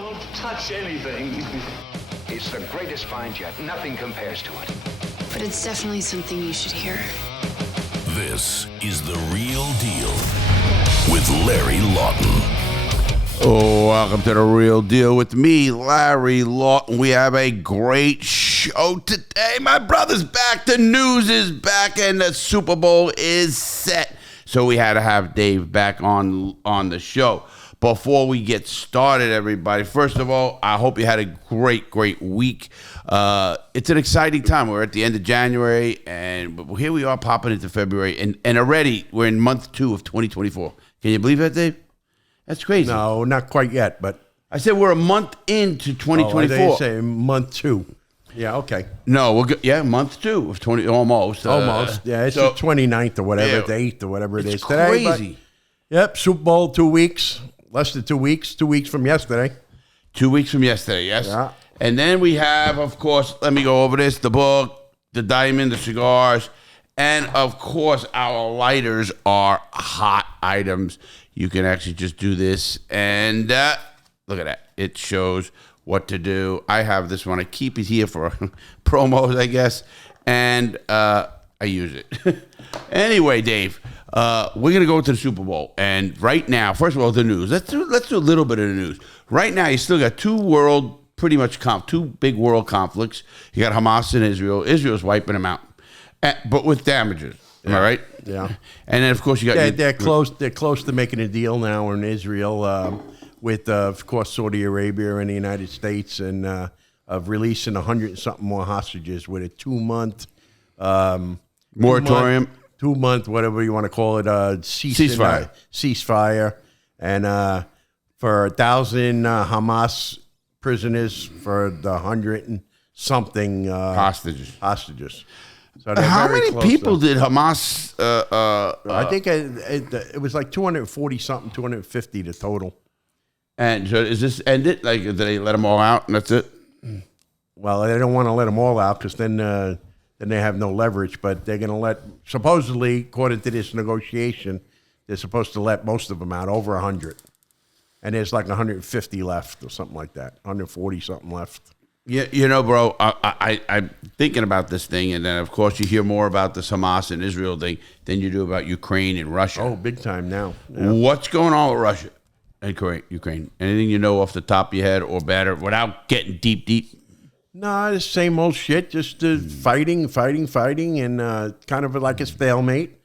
Don't touch anything. It's the greatest find yet. Nothing compares to it. But it's definitely something you should hear. This is The Real Deal with Larry Lawton. Oh, welcome to The Real Deal with me, Larry Lawton. We have a great show today. My brother's back. The news is back, and the Super Bowl is set. So we had to have Dave back on the show. Before we get started, everybody, first of all, I hope you had a great week. It's an exciting time. We're at the end of January, and here we are popping into February, and already we're in month 2 of 2024. Can you believe that, Dave? That's crazy. No, not quite yet, but I said we're a month into 2024. Oh, they say month 2. Yeah, okay. No, month 2 of 20, almost. Almost. Yeah, it's the 29th or whatever, the 8th or whatever it is it's today. Crazy. Yep, Super Bowl 2 weeks. Less than 2 weeks. 2 weeks from yesterday. 2 weeks from yesterday, yes. Yeah. And then we have, of course, let me go over this, the book, the diamond, the cigars, and, of course, our lighters are hot items. You can actually just do this, and look at that. It shows what to do. I have this one. I keep it here for promos, I guess, and I use it. Anyway, Dave, we're going to go to the Super Bowl, and right now, first of all, the news. Let's do a little bit of the news. Right now, you still got two big world conflicts. You got Hamas and Israel. Israel's wiping them out, but with damages. Am I right? Yeah. And then, of course, you got... They're close to making a deal now in Israel with, of course, Saudi Arabia and the United States, and of releasing 100-something more hostages with a 2-month... moratorium. 2-month, whatever you want to call it, ceasefire. And for 1,000 Hamas prisoners for the 100-and-something... hostages. So how many people did Hamas... I think it was like 240-something, 250 the total. And so is this ended? Like, did they let them all out and that's it? Well, they don't want to let them all out because then they have no leverage. But they're going to let, supposedly, according to this negotiation, they're supposed to let most of them out, over 100. And there's like 150 left or something like that, 140-something left. Yeah, you know, bro, I'm thinking about this thing, and then, of course, you hear more about this Hamas and Israel thing than you do about Ukraine and Russia. Oh, big time now. Yeah. What's going on with Russia and Ukraine? Anything you know off the top of your head or better without getting deep? No, the same old shit, just fighting, and kind of like a stalemate.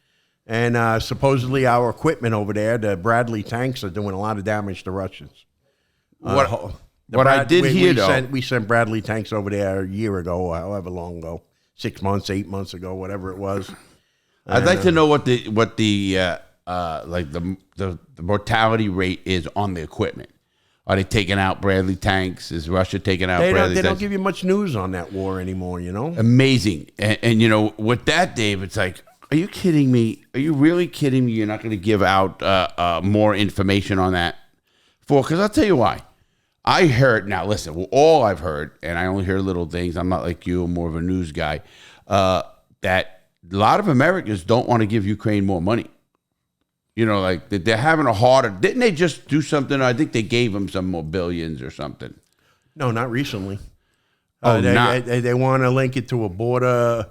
And supposedly our equipment over there, the Bradley tanks, are doing a lot of damage to Russians. We sent Bradley tanks over there a year ago, or however long ago, 6 months, 8 months ago, whatever it was. I'd like to know what the mortality rate is on the equipment. Are they taking out Bradley tanks? Is Russia taking out Bradley tanks? They don't give you much news on that war anymore, you know? Amazing. And you know, with that, Dave, it's like, are you kidding me? Are you really kidding me? You're not going to give out more information on that? Because I'll tell you why. I heard, now listen, all I've heard, and I only hear little things, I'm not like you, I'm more of a news guy, that a lot of Americans don't want to give Ukraine more money. You know, like they're having a harder, didn't they just do something? I think they gave them some more billions or something. No, not recently. They want to link it to a border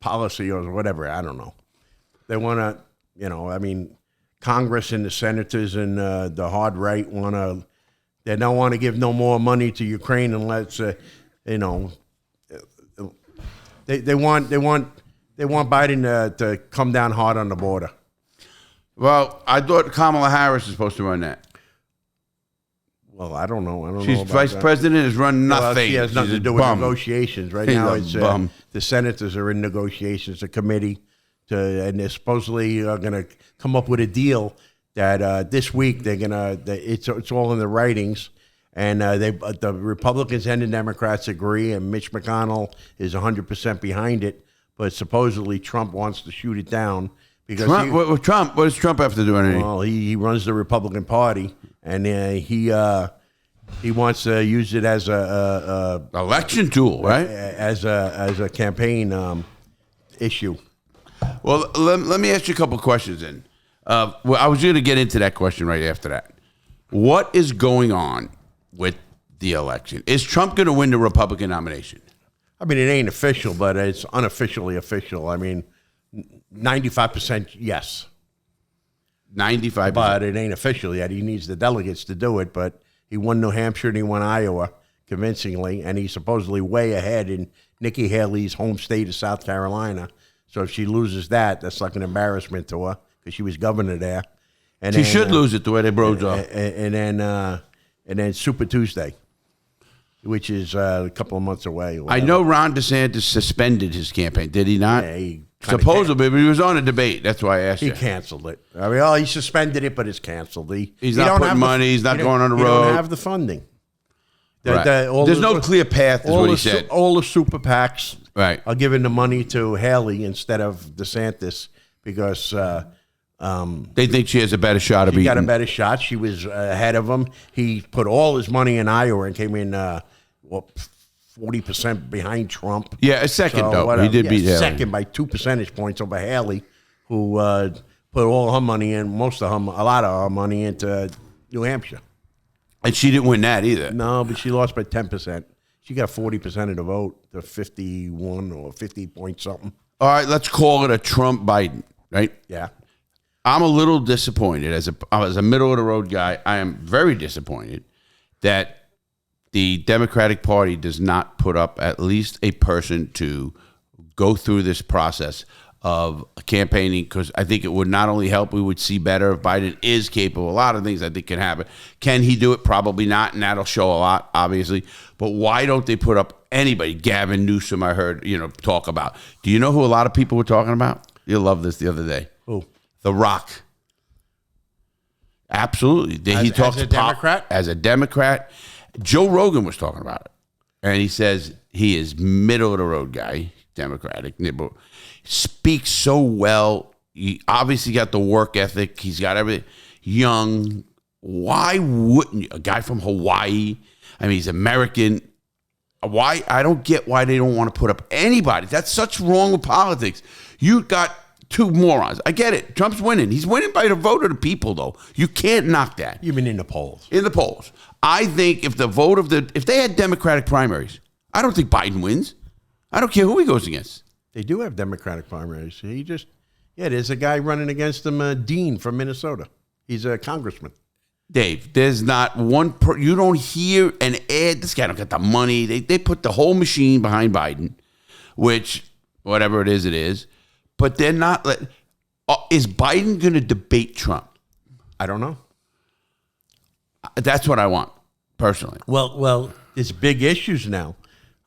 policy or whatever, I don't know. They want to, Congress and the senators and the hard right they don't want to give no more money to Ukraine unless they want Biden to come down hard on the border. Well, I thought Kamala Harris is supposed to run that. Well, I don't know. She's vice president, has run nothing. Well, she has nothing to do with negotiations right now. It's the senators are in negotiations, a committee. And they're supposedly going to come up with a deal that this week they're going to. It's all in the writings, and the Republicans and the Democrats agree, and Mitch McConnell is 100% behind it. But supposedly Trump wants to shoot it down because what does Trump have to do anything? Well, he runs the Republican Party, and he wants to use it as a election tool, right? As a campaign issue. Well, let me ask you a couple of questions then. I was going to get into that question right after that. What is going on with the election? Is Trump going to win the Republican nomination? I mean, it ain't official, but it's unofficially official. I mean, 95% yes. 95%. But it ain't official yet. He needs the delegates to do it, but he won New Hampshire and he won Iowa convincingly, and he's supposedly way ahead in Nikki Haley's home state of South Carolina. So if she loses that, that's like an embarrassment to her because she was governor there. And she should lose it the way they broke up. And then Super Tuesday, which is a couple of months away. I know Ron DeSantis suspended his campaign. Did he not? Yeah, he supposedly, but he was on a debate. That's why I asked you. He canceled it. I mean, he suspended it, but it's canceled. He's not putting money. He's not going on the road. He don't have the funding. Right. There's no clear path, is what he said. All the super PACs are giving the money to Haley instead of DeSantis because they think she has a better shot of beating. She got a better shot. She was ahead of him. He put all his money in Iowa and came in 40% behind Trump. Yeah, a second, though. He did beat Haley. Second by 2 percentage points over Haley, who put all her money in, a lot of her money into New Hampshire. And she didn't win that either. No, but she lost by 10%. She got 40% of the vote, the 51 or 50 point something. All right, let's call it a Trump-Biden, right? Yeah. I'm a little disappointed. As a middle-of-the-road guy, I am very disappointed that the Democratic Party does not put up at least a person to go through this process of campaigning, because I think it would not only help, we would see better if Biden is capable. A lot of things I think can happen. Can he do it? Probably not, and that'll show a lot, obviously. But why don't they put up anybody? Gavin Newsom, I heard, talk about. Do you know who a lot of people were talking about? You'll love this the other day. Who? The Rock. Absolutely. He talks as a Democrat? As a Democrat. Joe Rogan was talking about it. And he says he is middle-of-the-road guy, Democratic, nibble. Speaks so well. He obviously got the work ethic. He's got everything. Young. Why wouldn't you? A guy from Hawaii. I mean, he's American. Why? I don't get why they don't want to put up anybody. That's such wrong with politics. You got two morons. I get it. Trump's winning. He's winning by the vote of the people, though. You can't knock that. You mean in the polls? In the polls. I think if they had Democratic primaries, I don't think Biden wins. I don't care who he goes against. They do have Democratic primaries. There's a guy running against him, Dean from Minnesota. He's a congressman. Dave, there's not one you don't hear an ad. This guy don't got the money. They put the whole machine behind Biden, which, whatever it is. But they're not. Is Biden going to debate Trump? I don't know. That's what I want, personally. Well, it's big issues now.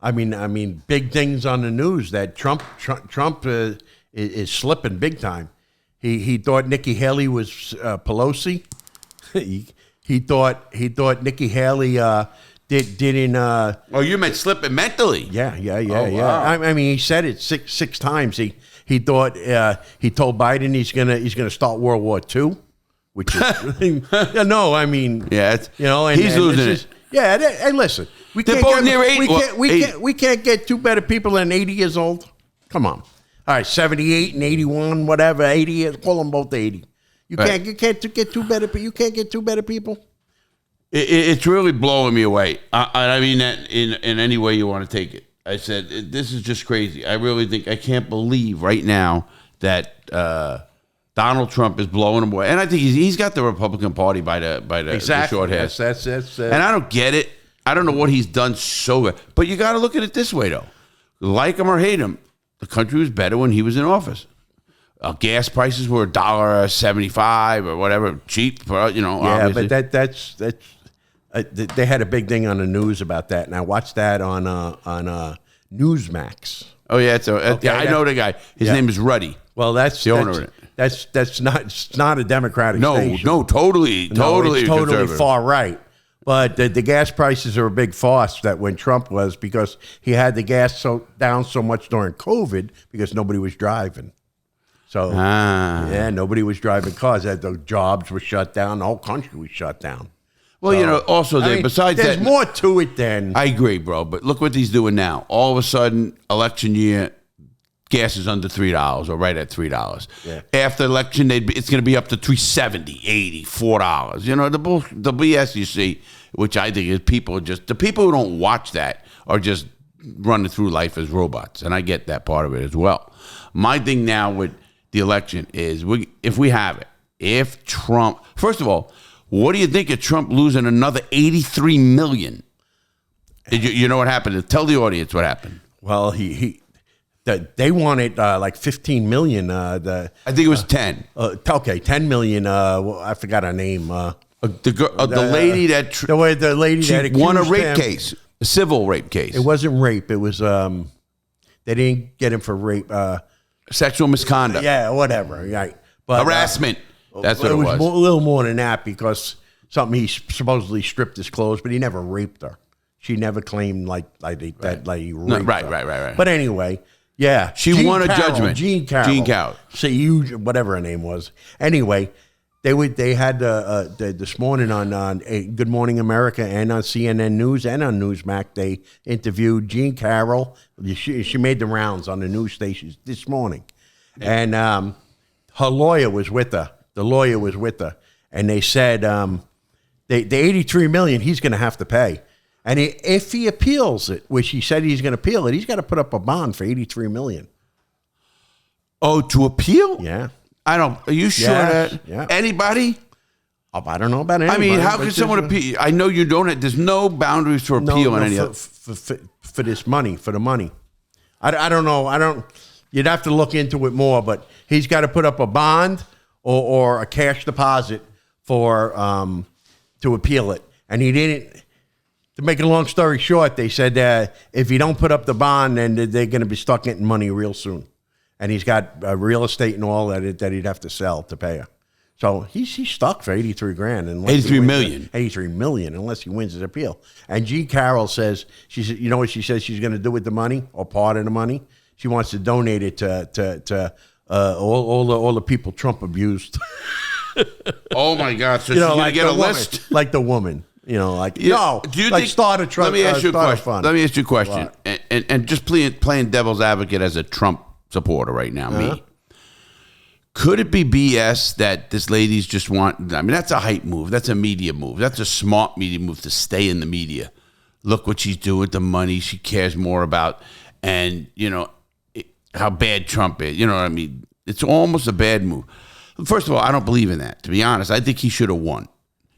I mean, big things on the news that Trump is slipping big time. He thought Nikki Haley was Pelosi. he thought Nikki Haley didn't. Oh, you meant slipping mentally? Yeah. Wow. I mean, he said it six times. He thought he told Biden he's gonna start World War II, which is no. I mean, yeah, he's losing it. Yeah, and listen, we They're can't both near 80. We can't get two better people than 80 years old. Come on. All right, 78 and 81, whatever, 80 years. Call them both 80. You can't get two better. You can't get two better people. It's really blowing me away. I mean that in any way you want to take it. I said this is just crazy. I really think I can't believe right now that Donald Trump is blowing him away, and I think he's got the Republican Party by the short hair. That's and I don't get it. I don't know what he's done so good, but you got to look at it this way though. Like him or hate him, the country was better when he was in office. Gas prices were $1.75 or whatever, cheap. Yeah, obviously. But that's they had a big thing on the news about that, and I watched that on Newsmax. Oh yeah, I know the guy. His name is Ruddy. Well, that's the owner of it. That's not a Democratic station. No, totally far right. But the gas prices are a big farce that when Trump was, because he had the gas down so much during COVID because nobody was driving. So nobody was driving cars. The jobs were shut down. The whole country was shut down. Well, also, besides there's that, more to it than. I agree, bro. But look what he's doing now. All of a sudden, election year, gas is under $3 or right at $3. Yeah. After election, it's going to be up to $3.70, $80, $4. You know, the BS you see, which I think is the people who don't watch that are just running through life as robots, and I get that part of it as well. My thing now with the election is if Trump, first of all, what do you think of Trump losing another 83 million? You know what happened? Tell the audience what happened. Well, they wanted like 15 million. I think it was 10. Okay, 10 million. I forgot her name. The lady that the lady that won a rape case, a civil rape case. It wasn't rape. It was they didn't get him for rape. Sexual misconduct. Yeah, whatever. Right. But harassment. That's what it was. A little more than that because he supposedly stripped his clothes, but he never raped her. She never claimed that he raped her. Right. But anyway, yeah. She won a judgment. Jean Carroll. Whatever her name was. Anyway, they had this morning on Good Morning America and on CNN News and on Newsmax, they interviewed Jean Carroll. She made the rounds on the news stations this morning. And her lawyer was with her. The lawyer was with her. And they said the $83 million he's going to have to pay. And if he appeals it, which he said he's going to appeal it, he's got to put up a bond for $83 million. Oh, to appeal? Yeah. Are you sure that? Yeah. Anybody? I don't know about anybody. I mean, how can someone appeal? I know you don't. There's no boundaries for appeal on any of for this money, for the money. I don't know. You'd have to look into it more, but he's got to put up a bond or a cash deposit for to appeal it. And he didn't. To make a long story short, they said if you don't put up the bond, then they're going to be stuck getting money real soon. And he's got real estate and all that he'd have to sell to pay her. So he's stuck for 83 grand. 83 million. 83 million unless he wins his appeal. And Jean Carroll says, you know what she says she's going to do with the money or part of the money? She wants to donate it to all the people Trump abused. Oh, my God. So she's going to get a list? Like the woman. Do you think, start a Trump? Let me ask you a question. Let me ask you a question. And just playing devil's advocate as a Trump supporter right now, me. Could it be BS that this lady's just that's a hype move. That's a media move. That's a smart media move to stay in the media. Look what she's doing with the money she cares more about. And, how bad Trump is. You know what I mean? It's almost a bad move. First of all, I don't believe in that. To be honest, I think he should have won.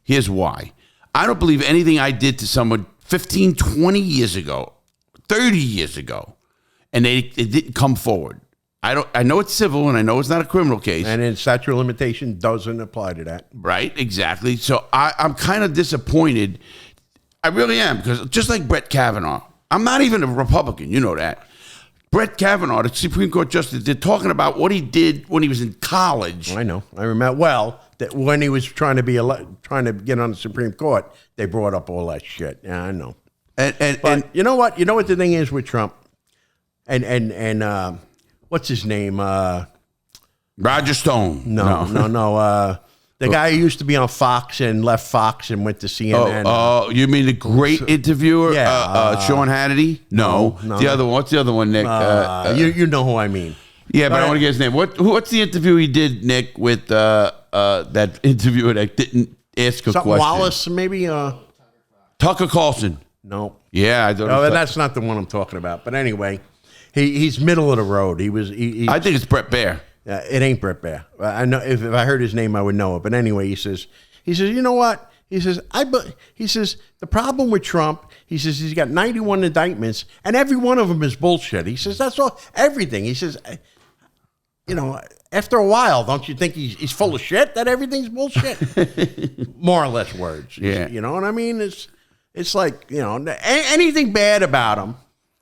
Here's why. I don't believe anything I did to someone 15, 20 years ago, 30 years ago, and it didn't come forward. I know it's civil, and I know it's not a criminal case. And then statute of limitation doesn't apply to that. Right, exactly. So I'm kind of disappointed. I really am, because just like Brett Kavanaugh, I'm not even a Republican, you know that. Brett Kavanaugh, the Supreme Court justice, they're talking about what he did when he was in college. I know. I remember. Well, that when he was trying to get on the Supreme Court, they brought up all that shit. Yeah, I know. And you know what? You know what the thing is with Trump? And what's his name? Roger Stone. No. The guy who used to be on Fox and left Fox and went to CNN. Oh, you mean the great interviewer, Sean Hannity? No. The other one. What's the other one, Nick? You know who I mean. Yeah, but I want to get his name. What's the interview he did, Nick, with that interviewer that didn't ask a question? Wallace, maybe? Tucker Carlson. No. Yeah, I don't know. No, that's not the one I'm talking about. But anyway, he's middle of the road. I think it's Brett Baer. It ain't Brett Baer. I know if I heard his name, I would know it. But anyway, he says, you know what? He says, the problem with Trump, he says he's got 91 indictments, and every one of them is bullshit. He says that's all, everything. He says, after a while, don't you think he's full of shit? That everything's bullshit, more or less words. Yeah, you know what I mean? It's like anything bad about him.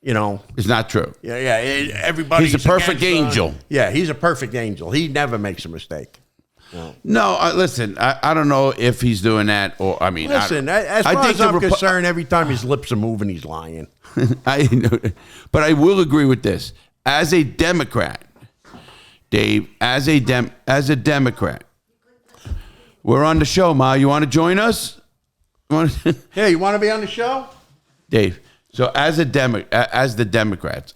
It's not true. Yeah. Everybody's he's a perfect angel. Yeah, he's a perfect angel. He never makes a mistake. No, listen. I don't know if he's doing that, or I mean, listen. As far as I'm concerned, every time his lips are moving, he's lying. I know, but I will agree with this. As a Democrat, Dave, as a Democrat, we're on the show, Ma. You want to join us? Yeah, you want to be on the show, Dave? So as the Democrats,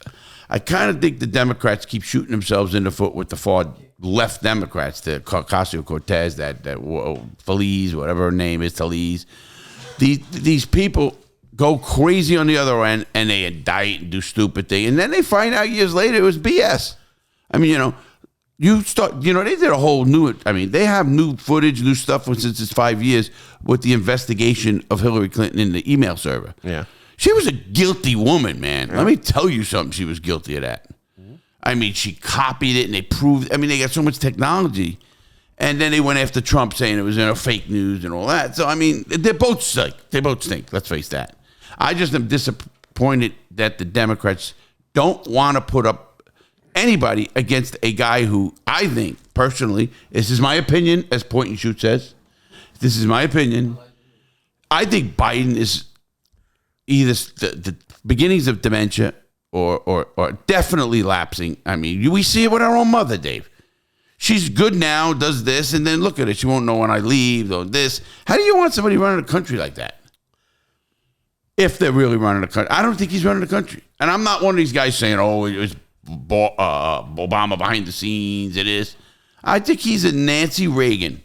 I kind of think the Democrats keep shooting themselves in the foot with the far left Democrats, the Ocasio-Cortez, that Feliz, whatever her name is, Taliz. These people go crazy on the other end, and they indict and do stupid things, and then they find out years later it was BS. I mean, they did a whole new. I mean, they have new footage, new stuff since it's 5 years with the investigation of Hillary Clinton in the email server. Yeah, she was a guilty woman, man. Yeah. Let me tell you something. She was guilty of that. I mean, she copied it and they proved. I mean, they got so much technology, and then they went after Trump saying it was fake news and all that. So I mean, they both stink. They both stink. Let's face that. I just am disappointed that the Democrats don't want to put up anybody against a guy who I think personally, this is my opinion, as Point and Shoot says. This is my opinion. I think Biden is either the beginnings of dementia or definitely lapsing. I mean, we see it with our own mother, Dave. She's good now, does this, and then look at it. She won't know when I leave or this. How do you want somebody running a country like that? If they're really running a country. I don't think he's running the country. And I'm not one of these guys saying, oh, it was Obama behind the scenes. It is. I think he's a Nancy Reagan.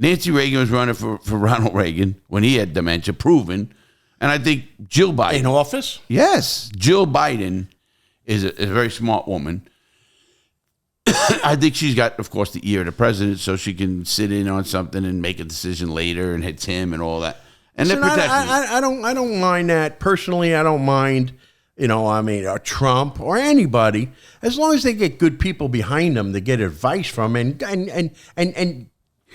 Nancy Reagan was running for Ronald Reagan when he had dementia, proven. And I think Jill Biden. In office? Yes. Jill Biden is a very smart woman. I think she's got, of course, the ear of the president, so she can sit in on something and make a decision later and hit him and all that. And Listen, I don't mind that. Personally, I don't mind, Trump or anybody, as long as they get good people behind them to get advice from and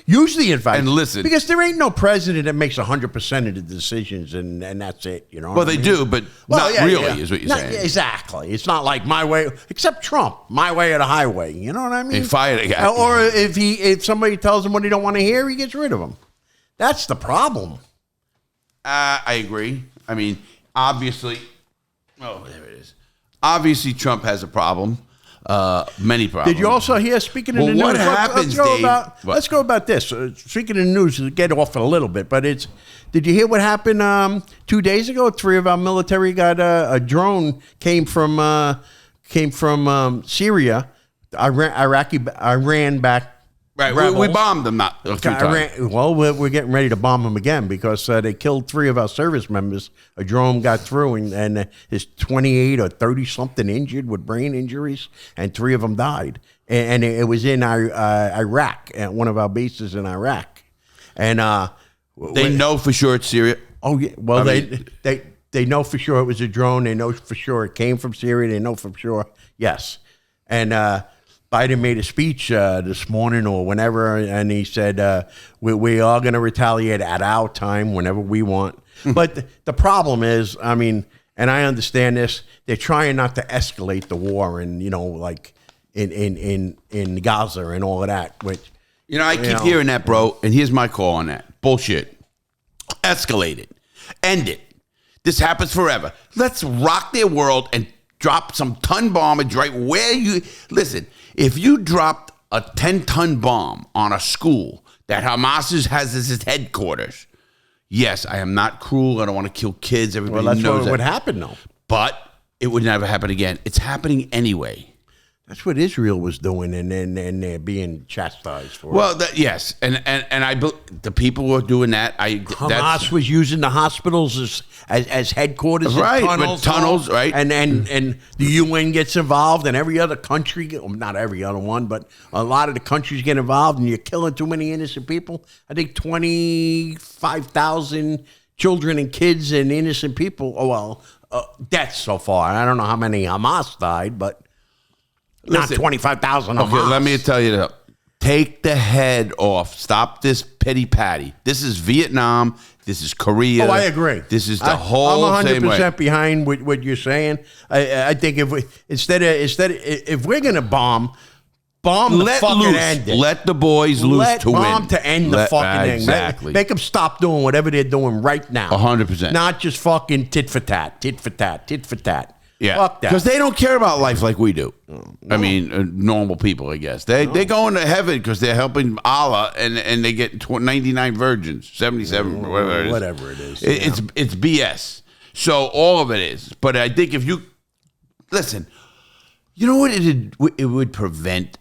use the advice. And listen. Because there ain't no president that makes 100% of the decisions and that's it. Well, they do, but not really is what you're saying. Exactly. It's not like my way, except Trump, my way or the highway. You know what I mean? He fired a guy. Or if somebody tells him what he don't want to hear, he gets rid of him. That's the problem. I agree. I mean, obviously, there it is. Obviously, Trump has a problem. Many problems. Did you also hear, speaking of the news, what happens, Dave? Let's go about this. Speaking of the news, to get off a little bit, but did you hear what happened 2 days ago? 3 of our military got a drone came from Syria, Iran back. Right, we bombed them a few times. Well, we're getting ready to bomb them again because they killed 3 of our service members. A drone got through, and there's 28 or 30-something injured with brain injuries, and 3 of them died. And it was in Iraq, at one of our bases in Iraq. And they know for sure it's Syria. Oh, yeah. Well, they know for sure it was a drone. They know for sure it came from Syria. They know for sure, yes. And Biden made a speech this morning or whenever, and he said, we are going to retaliate at our time whenever we want. But the problem is, I mean, and I understand this, they're trying not to escalate the war and, like in Gaza and all of that. Which, I keep hearing that, bro, and here's my call on that. Bullshit. Escalate it. End it. This happens forever. Let's rock their world and drop some ton bomb right where you... Listen, if you dropped a 10-ton bomb on a school that Hamas has as its headquarters, yes, I am not cruel. I don't want to kill kids. Everybody knows that. That's what would happen, though. But it would never happen again. It's happening anyway. That's what Israel was doing, and they're being chastised for it. Yes, and the people who are doing that. Hamas was using the hospitals as headquarters, right? Tunnels, right? And the UN gets involved, and every other country, not every other one, but a lot of the countries get involved, and you're killing too many innocent people. I think 25,000 children and kids and innocent people. Deaths so far. I don't know how many Hamas died, but. Not 25,000 Okay, let me tell you that. Take the head off. Stop this pity patty. This is Vietnam. This is Korea. Oh, I agree. This is the whole I'm 100% same way. behind what you're saying. I think if we're gonna bomb the fucking end it. Let the boys loose to win. Bomb to end the fucking thing. Exactly. Make them stop doing whatever they're doing right now. 100%. Not just fucking tit for tat, tit for tat, tit for tat. Yeah, fuck that. Because they don't care about life like we do. No. I mean, normal people, I guess. They go into heaven because they're helping Allah, and they get 99 virgins, 77, whatever it is. It's BS. So all of it is. But I think if you listen, You know what it would prevent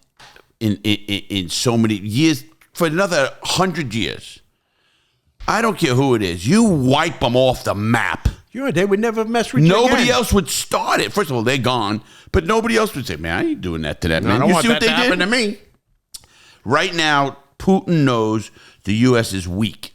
in so many years, for another 100 years. I don't care who it is. You wipe them off the map. They would never mess with you Nobody again. else would start it. First of all, they're gone. But nobody else would say, man, I ain't doing that to that man. I don't You want see that what they to happen did? to me. Right now, Putin knows the U.S. is weak.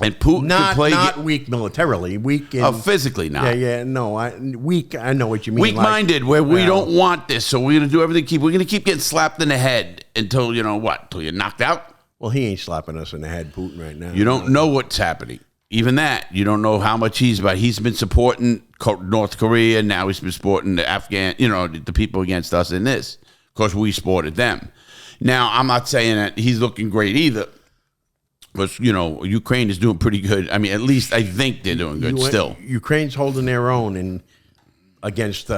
And Putin can play... Not weak militarily. Weak in... physically not. Yeah, no. Weak, I know what you mean. Weak-minded, where we don't want this, so we're going to do everything. We're going to keep getting slapped in the head until, until you're knocked out. Well, he ain't slapping us in the head, Putin, right now. You don't know what's happening. Even that, you don't know how much he's about. He's been supporting North Korea. Now he's been supporting the Afghan, the people against us in this. Of course, we supported them. Now, I'm not saying that he's looking great either. Because, Ukraine is doing pretty good. I mean, at least I think they're doing good still. Ukraine's holding their own against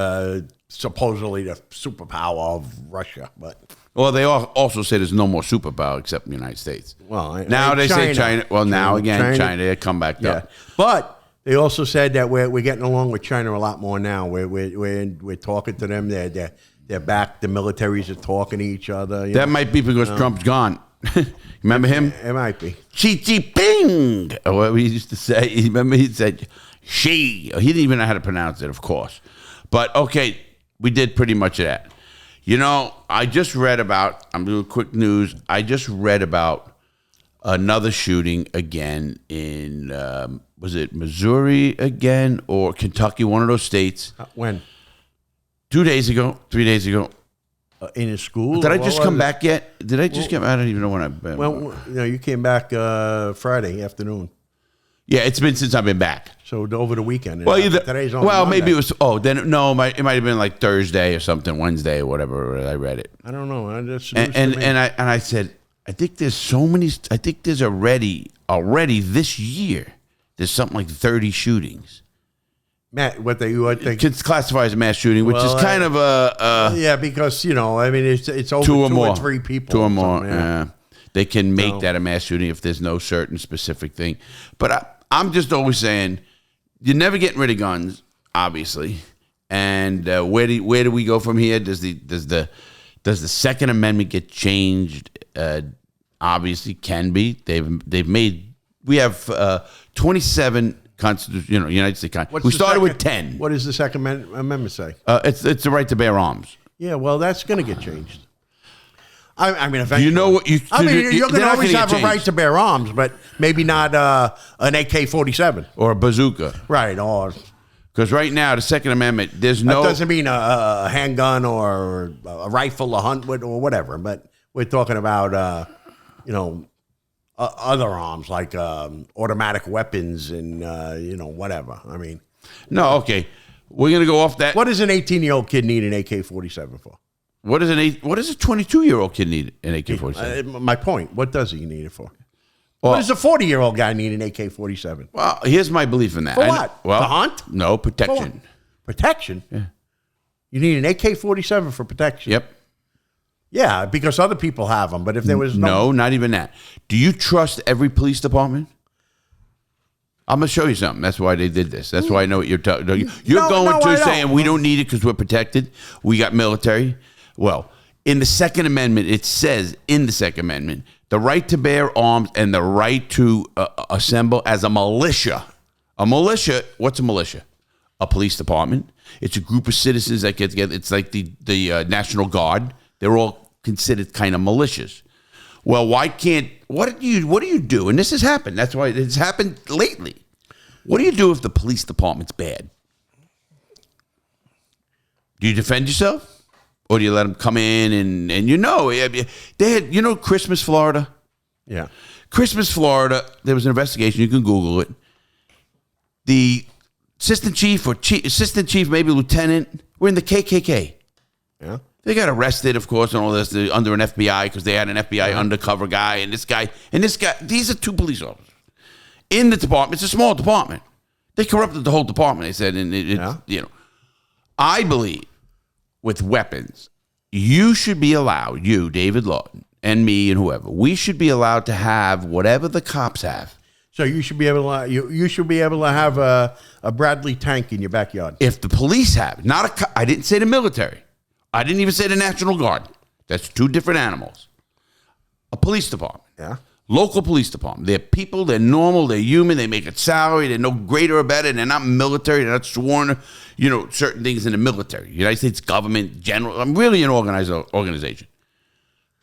supposedly the superpower of Russia. But well, they also say there's no more superpower except the United States. Well, now they China. say China. Well, now again, China, they come back up. But they also said that we're getting along with China a lot more now. We're talking to them. They're back. The militaries are talking to each other. That might be because Trump's gone. Remember him? It might be. Xi Jinping. Or what he used to say. Remember he said, she. He didn't even know how to pronounce it, of course. But, okay, we did pretty much of that. I just read about, I'm doing quick news, I just read about another shooting again in, was it Missouri again or Kentucky, one of those states. When? 3 days ago. In a school? Did I just come back yet? Did I just get? I don't even know when I. Well, you came back Friday afternoon. Yeah, it's been since I've been back. So over the weekend. Well, today's on Monday. Maybe it was. Oh, then no, it might have been like Thursday or something, Wednesday or whatever. I read it. I don't know. And I said, I think there's so many. I think there's already this year. There's something like 30 shootings. Matt, what they it's classified as a mass shooting, which is kind of a because it's over two or three people, 2 or more. Yeah. They can make that a mass shooting if there's no certain specific thing. But I'm just always saying, you're never getting rid of guns, obviously. And where do we go from here? Does the Second Amendment get changed? Obviously, can be. We have 27. Constitution, United States Constitution. We started with 10. What does the Second Amendment say? It's the right to bear arms. Yeah, well, that's going to get changed. I mean, eventually. You know what? You're going to always have a right to bear arms, but maybe not an AK-47 or a bazooka, right? Or because right now the Second Amendment, there's no. That doesn't mean a handgun or a rifle to hunt with or whatever. But we're talking about other arms like automatic weapons and whatever. I mean, no, okay, we're gonna go off that. What does an 18-year-old kid need an AK-47 for? What does a 22-year-old kid need an AK-47? My point. What does he need it for? Well, what does a 40-year-old guy need an AK-47? Well, here's my belief in that. For what? To hunt? No, protection. Protection? Yeah. You need an AK-47 for protection? Yep. Yeah, because other people have them. But if there was no, not even that. Do you trust every police department? I'm going to show you something. That's why they did this. That's why I know what you're talking. You're saying we don't need it because we're protected. We got military. Well, in the Second Amendment, it says in the Second Amendment, the right to bear arms and the right to assemble as a militia. A militia, what's a militia? A police department. It's a group of citizens that get together. It's like the National Guard. They're all considered kind of militias. Well, why can't, what do you do? And this has happened. That's why it's happened lately. What do you do if the police department's bad? Do you defend yourself? Or do you let them come in and they had, Christmas, Florida? Yeah. Christmas, Florida, there was an investigation. You can Google it. The assistant chief, maybe lieutenant, were in the KKK. Yeah. They got arrested, of course, and all this under an FBI because they had an FBI undercover guy and this guy. These are two police officers in the department. It's a small department. They corrupted the whole department. They said, I believe with weapons, you should be allowed. You, David Lawton, and me, and whoever, we should be allowed to have whatever the cops have. So you should be able to. You should be able to have a Bradley tank in your backyard. If the police have it, I didn't say the military. I didn't even say the National Guard. That's two different animals. A police department. Yeah. Local police department. They're people, they're normal, they're human, they make a salary, they're no greater or better, they're not military, they're not sworn, certain things in the military. United States government, general. I'm really an organized organization.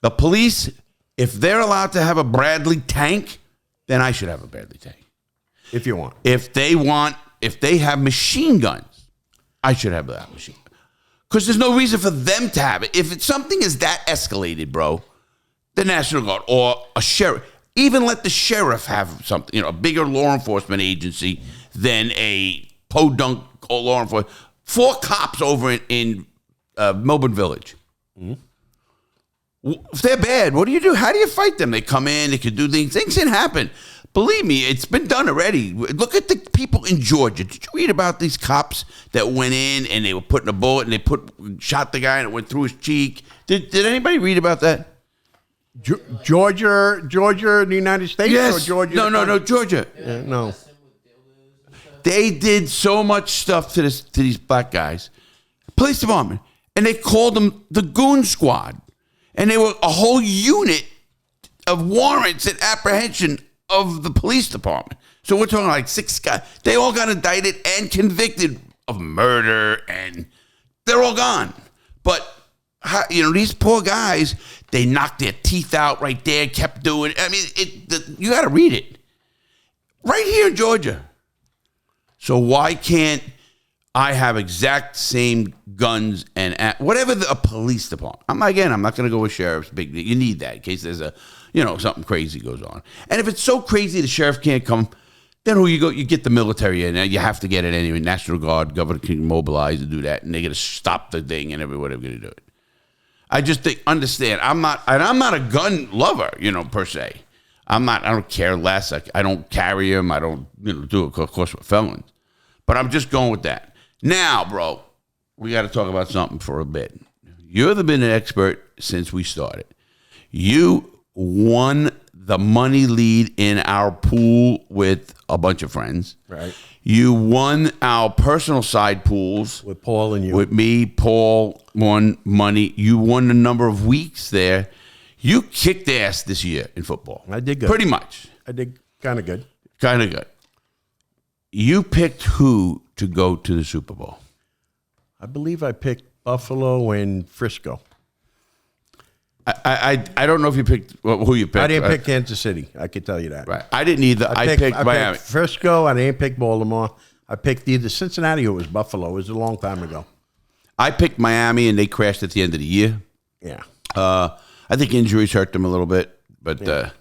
The police, if they're allowed to have a Bradley tank, then I should have a Bradley tank. If you want. If they have machine guns, I should have that machine gun. Because there's no reason for them to have it. If something is that escalated, bro, the National Guard or a sheriff, even let the sheriff have something, a bigger law enforcement agency than a podunk law enforcement. 4 cops over in Melbourne Village. Mm-hmm. If they're bad, what do you do? How do you fight them? They come in, they can do things. Things can happen. Believe me, it's been done already. Look at the people in Georgia. Did you read about these cops that went in and they were putting a bullet and they shot the guy and it went through his cheek? Did anybody read about that? Georgia, the United States? Yes. Or Georgia? No, Georgia. No. They did so much stuff to these black guys. Police department. And they called them the Goon Squad. And they were a whole unit of warrants and apprehension of the police department. So we're talking like 6 guys. They all got indicted and convicted of murder, and they're all gone. But, these poor guys, they knocked their teeth out right there, kept doing it. I mean, you got to read it. Right here in Georgia. So why can't I have exact same guns and whatever a police department? I'm not going to go with sheriff's big. You need that in case there's something crazy goes on. And if it's so crazy the sheriff can't come, then who you go? You get the military in. You have to get it anyway. National Guard, governor can mobilize and do that, and they're going to stop the thing and everybody going to do it. I just understand. I'm not a gun lover, per se. I don't care less. I don't carry them. I don't, do it, of course, with felons. But I'm just going with that. Now, bro, we got to talk about something for a bit. You've been an expert since we started. You won the money lead in our pool with a bunch of friends. Right. You won our personal side pools. With Paul and you. With me, Paul won money. You won a number of weeks there. You kicked ass this year in football. I did good. Pretty much. I did kind of good. Kind of good. You picked who to go to the Super Bowl? I believe I picked Buffalo and Frisco. I don't know if you picked who you picked. I didn't pick Kansas City. I can tell you that. Right. I didn't either. I picked Miami. Picked Frisco. I didn't pick Baltimore. I picked either Cincinnati or it was Buffalo. It was a long time ago. I picked Miami, and they crashed at the end of the year. Yeah. I think injuries hurt them a little bit, but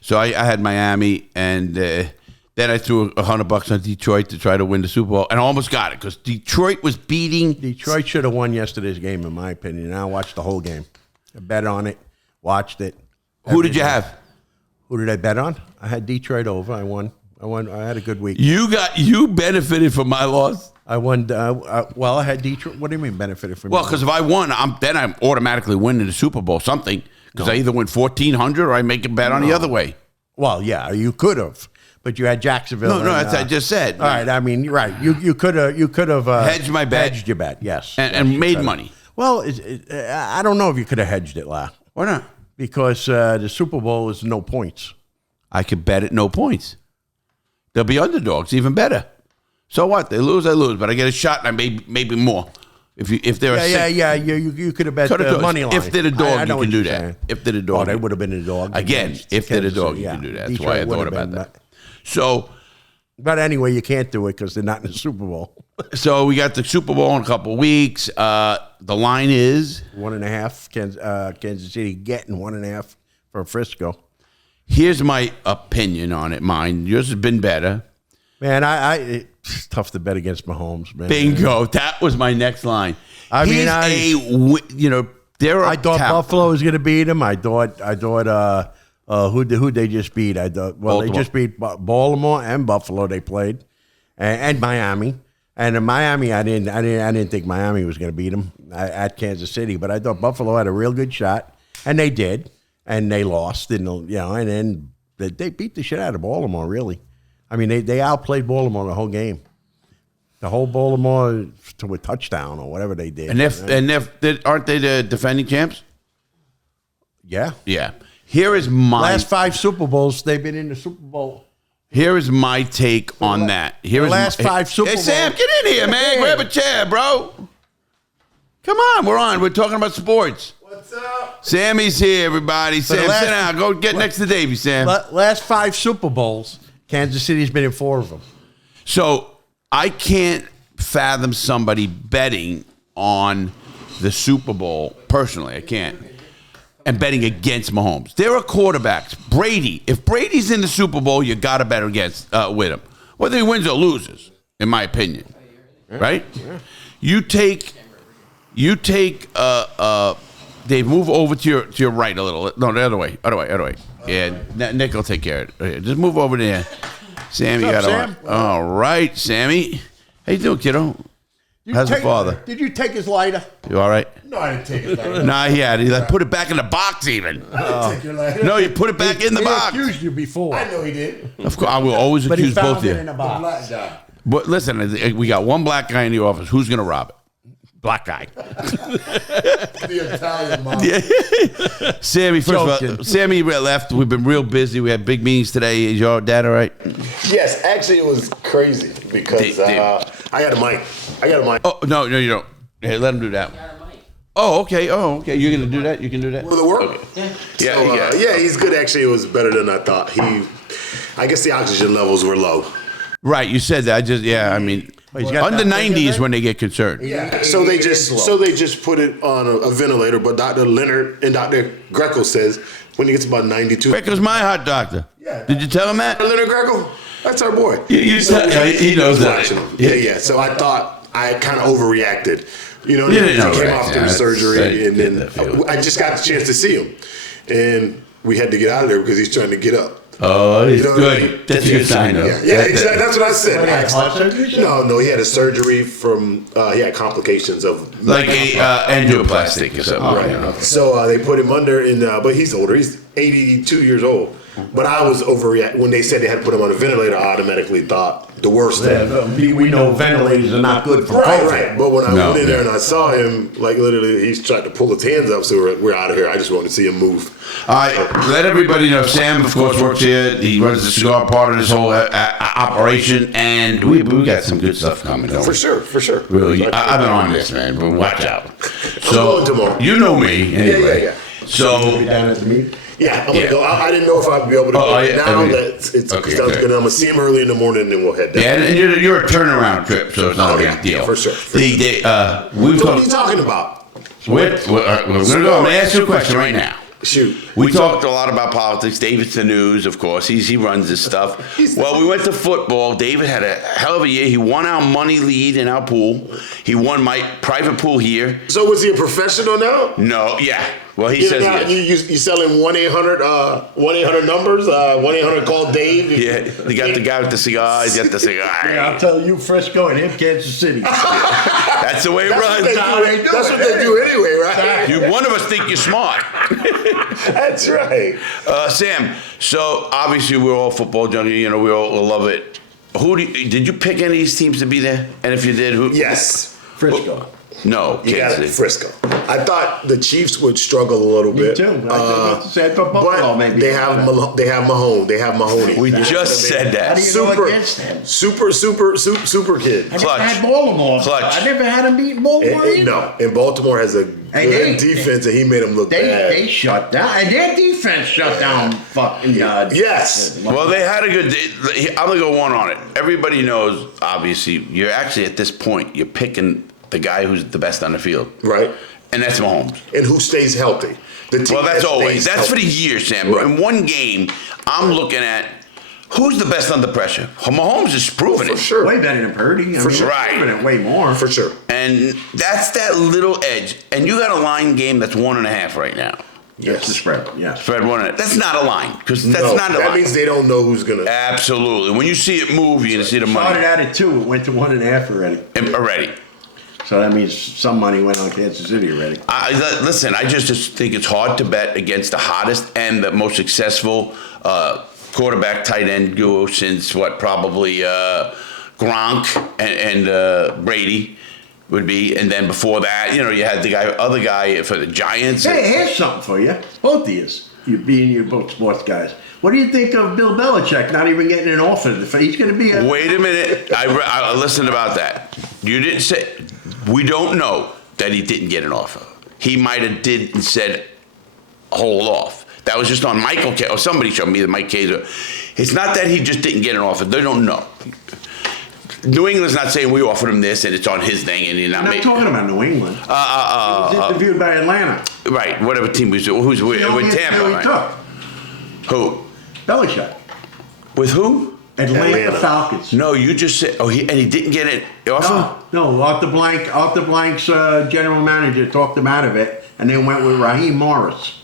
so I had Miami, and then I threw $100 on Detroit to try to win the Super Bowl, and I almost got it because Detroit was beating. Detroit should have won yesterday's game, in my opinion. I watched the whole game. I bet on it, watched it. Who did you have? Who did I bet on? I had Detroit over. I won. I had a good week. You benefited from my loss. I won. Well, I had Detroit. What do you mean benefited from? Well, because if I won, I'm automatically winning the Super Bowl. Something because I either win 1,400 or I make a bet on the other way. Well, yeah, you could have, but you had Jacksonville. No, that's I just said. All right, I mean, you're right. You could have hedged my bet, hedged your bet, yes, and made money. Well, I don't know if you could have hedged it, La. Why not? Because the Super Bowl is no points. I could bet at no points. They'll be underdogs, even better. So what? They lose, I lose, but I get a shot, and I maybe more. If they're you could have bet the money line. If they're the dog, you can do that. Saying. If they're the dog, they would have been a dog again. If they're the dog, you can do that. That's why I thought about that. So, but anyway, you can't do it because they're not in the Super Bowl. So we got the Super Bowl in a couple of weeks. The line is 1.5. Kansas City getting 1.5 for Frisco. Here's my opinion on it. Mine. Yours has been better. Man, it's tough to bet against Mahomes, man. Bingo. That was my next line. I thought Buffalo was going to beat him. I thought who'd they just beat? Baltimore. They just beat Baltimore and Buffalo. They played, and Miami. And in Miami, I didn't think Miami was going to beat them at Kansas City, but I thought Buffalo had a real good shot, and they did, and they lost, and then they beat the shit out of Baltimore. Really, I mean they outplayed Baltimore the whole game. the whole Baltimore to a touchdown or whatever they did. Aren't they the defending champs? Yeah. Yeah. Here is my last 5 Super Bowls. They've been in the Super Bowl. Here is my take on that. Here the is last 5 Super Bowls. Hey, Sam, get in here, man. Grab a chair, bro. Come on, we're on. We're talking about sports. What's up? Sammy's here, everybody. Sam, sit down. Go get next to Davey, Sam. Last 5 Super Bowls, Kansas City's been in 4 of them. So I can't fathom somebody betting on the Super Bowl, personally. I can't. And betting against Mahomes. There are quarterbacks. Brady. If Brady's in the Super Bowl, you got to bet against with him. Whether he wins or loses, in my opinion. Right? Yeah. You take Dave, move over to your right a little. No, the other way. Yeah, Nick will take care of it. Just move over there. Sammy, What's up, Sam? All right, Sammy. How you doing, kiddo? How's the father? Did you take his lighter? You all right? No, I didn't take it back. Nah, he had. He put it back in the box even. Take your lighter. No, you put it back in the box. He accused you before. I know he did. Of course, I will always But he accuse both found of it you. in a The box. black guy. But listen, we got one black guy in the office. Who's going to rob it? Black guy. The Italian mom. Yeah. Sammy, first of all, Sammy left. We've been real busy. We had big meetings today. Is your dad all right? Yes, actually, it was crazy because I got a mic. Oh, no, you don't. Hey, let him do that. Oh, okay. You're going to do that? You can do that? Will it work? Okay. Yeah, he's good. Actually, it was better than I thought. I guess the oxygen levels were low. Right, you said that. I mean, under 90 is when they get concerned. Yeah, so they just put it on a ventilator. But Dr. Leonard and Dr. Greco says when he gets about 92. Greco's my heart doctor. Yeah. Did you tell him that? Leonard Greco, that's our boy. He knows that. Yeah. So I thought I kind of overreacted. You know, he came off through surgery, and then I just got the chance to see him, and we had to get out of there because he's trying to get up. Oh, he's good. I mean? That's a good sign, though. Yeah, exactly. That's what I said. No, he had a surgery from. He had complications of like a angioplastic or something. Right. So they put him under, but he's older. He's 82 years old. But I was overreacting when they said they had to put him on a ventilator. I automatically thought the worst thing. We know ventilators are not good for COVID. Right. But when I went in there and I saw him, like literally, he's trying to pull his hands up, so we're out of here. I just wanted to see him move. All right, let everybody know. Sam, of course, works here. He runs the cigar part of this whole operation, and we got some good stuff coming. For sure. Really, I've been on this, man. But watch out. So tomorrow. You know me anyway. Yeah. So Down at the meet. Yeah, I'm gonna go. I didn't know if I'd be able to go. Now that it's okay, sounds good, I'm gonna see him early in the morning, and then we'll head down. Yeah, and you're a turnaround trip, so it's not a big deal. For sure. What are you talking about? We're gonna go. I'm gonna ask you a question right now. Shoot. We talked a lot about politics. David's the news, of course. He runs this stuff. Well, we went to football. David had a hell of a year. He won our money lead in our pool. He won my private pool here. So was he a professional now? No, yeah. Well, he says yes. You selling 1-800 numbers? 1-800 call Dave. Yeah, they got the guy with the cigar. He's got the cigar. Yeah, I'll tell you, Frisco and him, Kansas City. That's the way it runs. That's what they do anyway, right? One of us think you're smart. That's right. Sam, so obviously we're all football junkies. You know, we all love it. Did you pick any of these teams to be there? And if you did, who? Yes. Frisco. No, you got it, Frisco. I thought the Chiefs would struggle a little bit. Me too. I said for Buffalo, maybe. They have Mahone. They have Mahoney. We just said that. How do you go against them? Super kid. I never had Baltimore. Clutch. I never had him beat Baltimore either. No, and Baltimore has a good defense, and he made them look bad. They shut down. And their defense shut down fucking God. Yes. Well, they had a good day. I'm going to go one on it. Everybody knows, obviously, you're actually at this point, you're picking the guy who's the best on the field. Right. And that's Mahomes. And who stays healthy. Well, that's always. That's for the year, Sam. Right. In one game, I'm looking at who's the best under pressure. Mahomes is proving it. For sure. Way better than Purdy. For sure. Right. Proving it way more. For sure. And that's that little edge. And you got a line game that's 1.5 right now. Yes. The spread. Yeah. Spread 1.5. That's not a line. Because that's not a line. That means they don't know who's going to. Absolutely. When you see it move, you're going to see the money. Started out at 2. It went to 1.5 already. So that means some money went on Kansas City already. Listen, I just think it's hard to bet against the hottest and the most successful quarterback tight end duo since probably Gronk and Brady would be, and then before that, you had the other guy for the Giants. Hey, here's something for you, both of you. You're both sports guys. What do you think of Bill Belichick not even getting an offer? He's going to be a... Wait a minute. I listened about that. You didn't say... We don't know that he didn't get an offer. He might have did and said, hold off. That was just on Michael K. Or somebody showed me that Mike Kaiser. It's not that he just didn't get an offer. They don't know. New England's not saying we offered him this and it's on his thing and I'm not talking about New England. He was interviewed by Atlanta. Right, whatever team who's with Tampa, right? Took. Who? Belichick. With who? Atlanta Falcons. No, you just said. Oh, he didn't get an offer. No. Arthur Blank's general manager talked him out of it, and they went with Raheem Morris.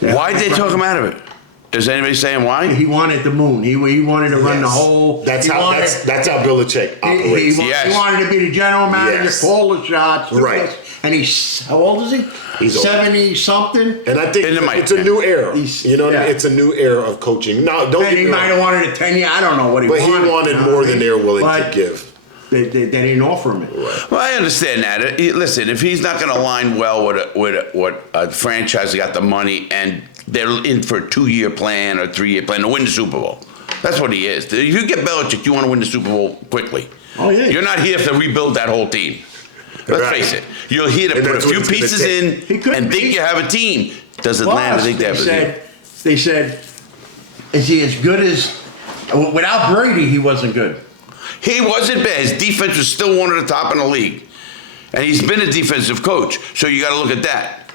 Why did they talk him out of it? Is anybody saying why? He wanted the moon. He wanted to run the whole. That's how Belichick operates. He wanted to be the general manager, call the shots. Right. And he's, how old is he? He's 70 something. And I think it's a new era. It's a new era of coaching. Now, he might have wanted a 10-year. I don't know what he wanted. But he wanted more than they're willing to give. They didn't offer him it. Right. Well, I understand that. Listen, if he's not going to align well with what a franchise got the money and they're in for a 2-year plan or 3-year plan to win the Super Bowl. That's what he is. If you get Belichick, you want to win the Super Bowl quickly. Oh, yeah. You're not here to rebuild that whole team. Let's face it. You're here to put a few pieces in and think you have a team. Does Atlanta think they have a team? They said, is he as good as... Without Brady, he wasn't good. He wasn't bad. His defense was still one of the top in the league. And he's been a defensive coach. So you got to look at that.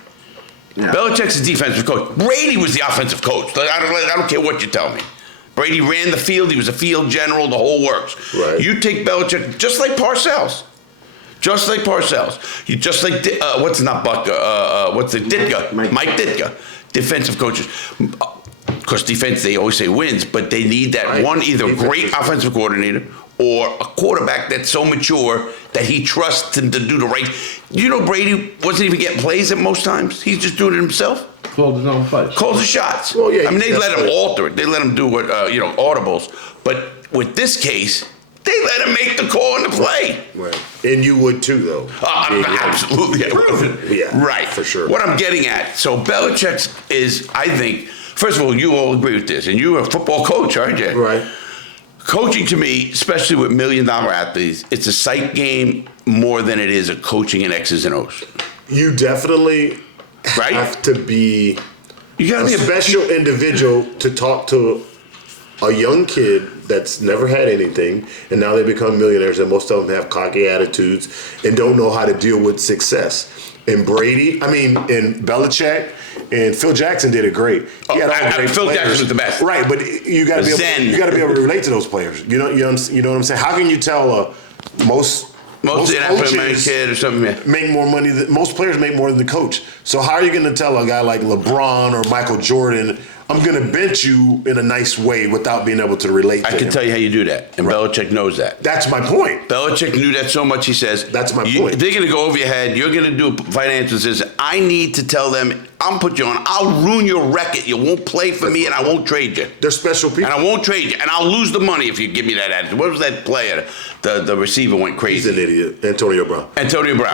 Yeah. Belichick's a defensive coach. Brady was the offensive coach. I don't care what you tell me. Brady ran the field. He was a field general. The whole works. Right. You take Belichick just like Parcells. What's the Ditka? Mike Ditka. Defensive coaches. Of course, defense, they always say wins, but they need that one, either great offensive coordinator or a quarterback that's so mature that he trusts him to do the right. Brady wasn't even getting plays at most times. He's just doing it himself. Called his own plays. Calls the shots. Well, yeah. They let him alter it. They let him do what, audibles. But with this case, they let him make the call and the play. Right. And you would too, though. Absolutely. Yeah. Right. For sure. What I'm getting at, so Belichick is, I think, first of all, you all agree with this, and you're a football coach, aren't you? Right. Coaching to me, especially with $1 million athletes, it's a sight game more than it is a coaching in X's and O's. You definitely have to be a special individual to talk to a young kid that's never had anything, and now they become millionaires, and most of them have cocky attitudes and don't know how to deal with success. And and Belichick and Phil Jackson did it great. Phil Jackson was the best, right? But you got to be able to relate to those players. You know what I'm saying? How can you tell most coaches kid or something make more money? Most players make more than the coach. So how are you going to tell a guy like LeBron or Michael Jordan, I'm going to bench you in a nice way without being able to relate to him? I can tell you how you do that, and Belichick knows that. That's my point. Belichick knew that so much, he says. That's my point. They're going to go over your head. You're going to do financial decisions. I need to tell them, I'll put you on. I'll ruin your record. You won't play for me, and I won't trade you. They're special people. And I won't trade you. And I'll lose the money if you give me that attitude. What was that player? The receiver went crazy. He's an idiot. Antonio Brown.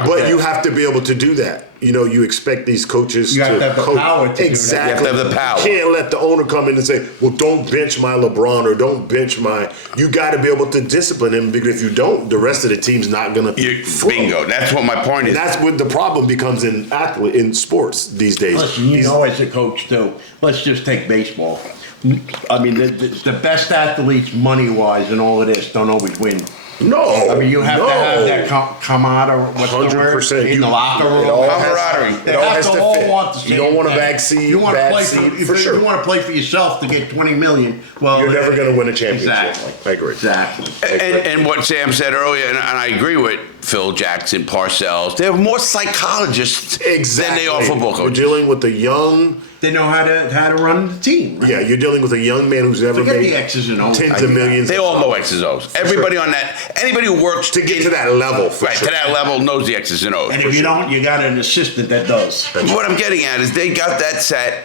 But you have to be able to do that. You expect these coaches to have the power to exactly. You have to have the power. You can't let the owner come in and say, well, don't bench my LeBron or don't bench my... You got to be able to discipline him, because if you don't, the rest of the team's not going to... Bingo. That's what my point is. And that's what the problem becomes in sports these days. Listen, as a coach, too, let's just take baseball. The best athletes, money-wise and all of this, don't always win. No. You have to have that camaraderie. What's the word? 100%. In the locker room. Camaraderie. It all has to fit. Want the same you don't want a thing. backseat. You want to play for sure. You want to play for yourself to get $20 million. Well, you're never going to win a championship. Exactly. I agree. Exactly. And what Sam said earlier, and I agree with Phil Jackson, Parcells. They have more psychologists than they are football coaches. You're dealing with a young. They know how to run the team. Right? Yeah, you're dealing with a young man who's never made the X's and O's. Tens of millions. They all know X's and O's. Everybody on that, anybody who works to get to that level, to that level, knows the X's and O's. And if you don't, you got an assistant that does. What I'm getting at is they got that set.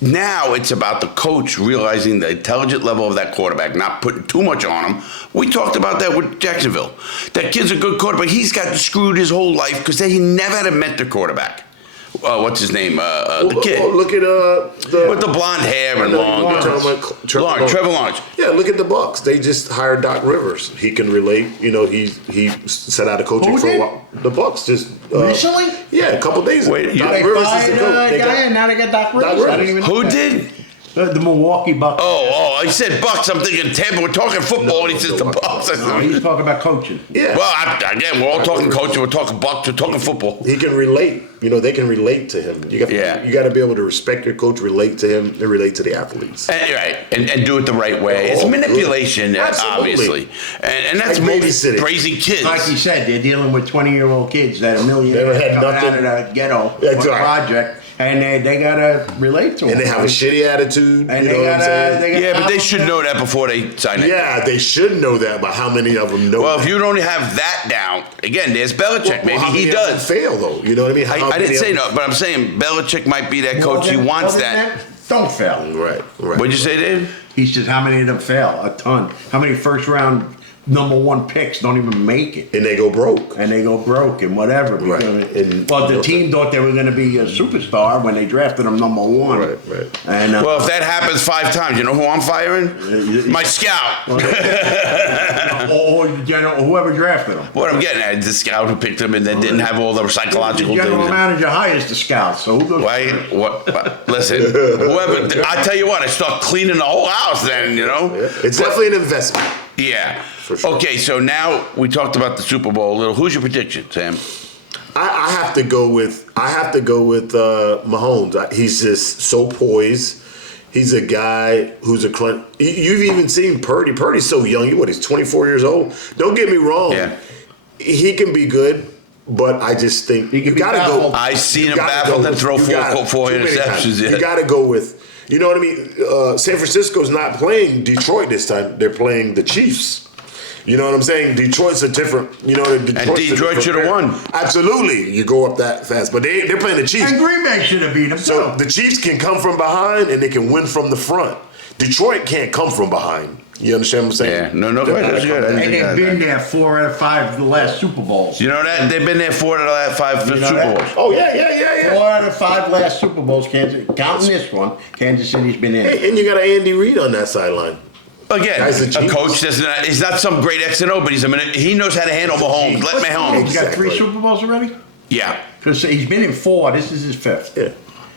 Now it's about the coach realizing the intelligent level of that quarterback, not putting too much on him. We talked about that with Jacksonville. That kid's a good quarterback. He's got screwed his whole life because he never had a mentor quarterback. What's his name? The kid. Look at with the blonde hair and long. Trevor Lawrence. Yeah, look at the Bucks. They just hired Doc Rivers. He can relate. You know, he set out of coaching for a while. The Bucks just recently. Yeah, a couple days ago. Doc Rivers is the coach. And now they got Doc Rivers. Who did? The Milwaukee Bucks. Oh, he said Bucks. I'm thinking Tampa. We're talking football, and he says the Bucks. No, he's talking about coaching. Yeah. Well, again, we're all talking coaching. We're talking Bucks. We're talking football. He can relate. You know, they can relate to him. You got to be able to respect your coach, relate to him, and relate to the athletes. And do it the right way. It's manipulation, obviously. And that's like most crazy kids. Like you said, they're dealing with 20-year-old kids that are millionaires coming out of the ghetto project. And they gotta relate to them. And they have a shitty attitude. And you know what I'm saying? But they should know that before they sign it. Yeah, they should know that, but how many of them know Well, that? if you don't have that down, again, there's Belichick. Maybe he does. Fail, though. You know what I mean? I didn't say no, but I'm saying Belichick might be that coach. He wants that. Don't fail. Right. What'd you say, Dave? He says, how many of them fail? A ton. How many first-round #1 picks don't even make it? And they go broke. And whatever. Right. But the team thought they were going to be a superstar when they drafted him #1. Right. And well, if that happens 5 times, you know who I'm firing? My scout. or whoever drafted him. What I'm getting at is the scout who picked him and then didn't have all the psychological The general things. manager hires the scout, so who goes? Listen, whoever. I tell you what, I start cleaning the whole house. Then It's definitely an investment. Yeah. For sure. Okay, so now we talked about the Super Bowl a little. Who's your prediction, Sam? I have to go with Mahomes. He's just so poised. He's a guy who's you've even seen Purdy. Purdy's so young. He's 24 years old. Don't get me wrong. Yeah. He can be good, but I just think you got to go. I seen him baffled and throw four interceptions. You got to go with. You know what I mean? San Francisco's not playing Detroit this time. They're playing the Chiefs. You know what I'm saying? Detroit's a different. Detroit should have won. Absolutely, you go up that fast, but they're playing the Chiefs. And Green Bay should have beat them. So the Chiefs can come from behind and they can win from the front. Detroit can't come from behind. You understand what I'm saying? Yeah, no, that's good. And they've been there 4 out of 5 of the last Super Bowls. You know that? They've been there 4 out of the last 5 Super Bowls. Oh, yeah. 4 out of 5 last Super Bowls, counting this one, Kansas City's been in. Hey, and you got an Andy Reid on that sideline. Again, a coach he's not some great X&O, but he knows how to handle Mahomes. Let Mahomes. He's got 3 Super Bowls already? Yeah. Because he's been in 4. This is his 5th. Yeah.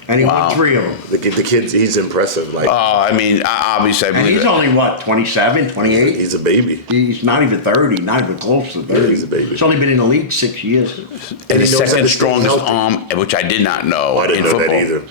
And he won 3 of them. The kid, he's impressive. Obviously, I believe and he's only, 27, 28? He's a baby. He's not even 30, not even close to 30. Yeah, he's a baby. He's only been in the league 6 years. And his second strongest arm, which I did not know. I didn't know football. that either.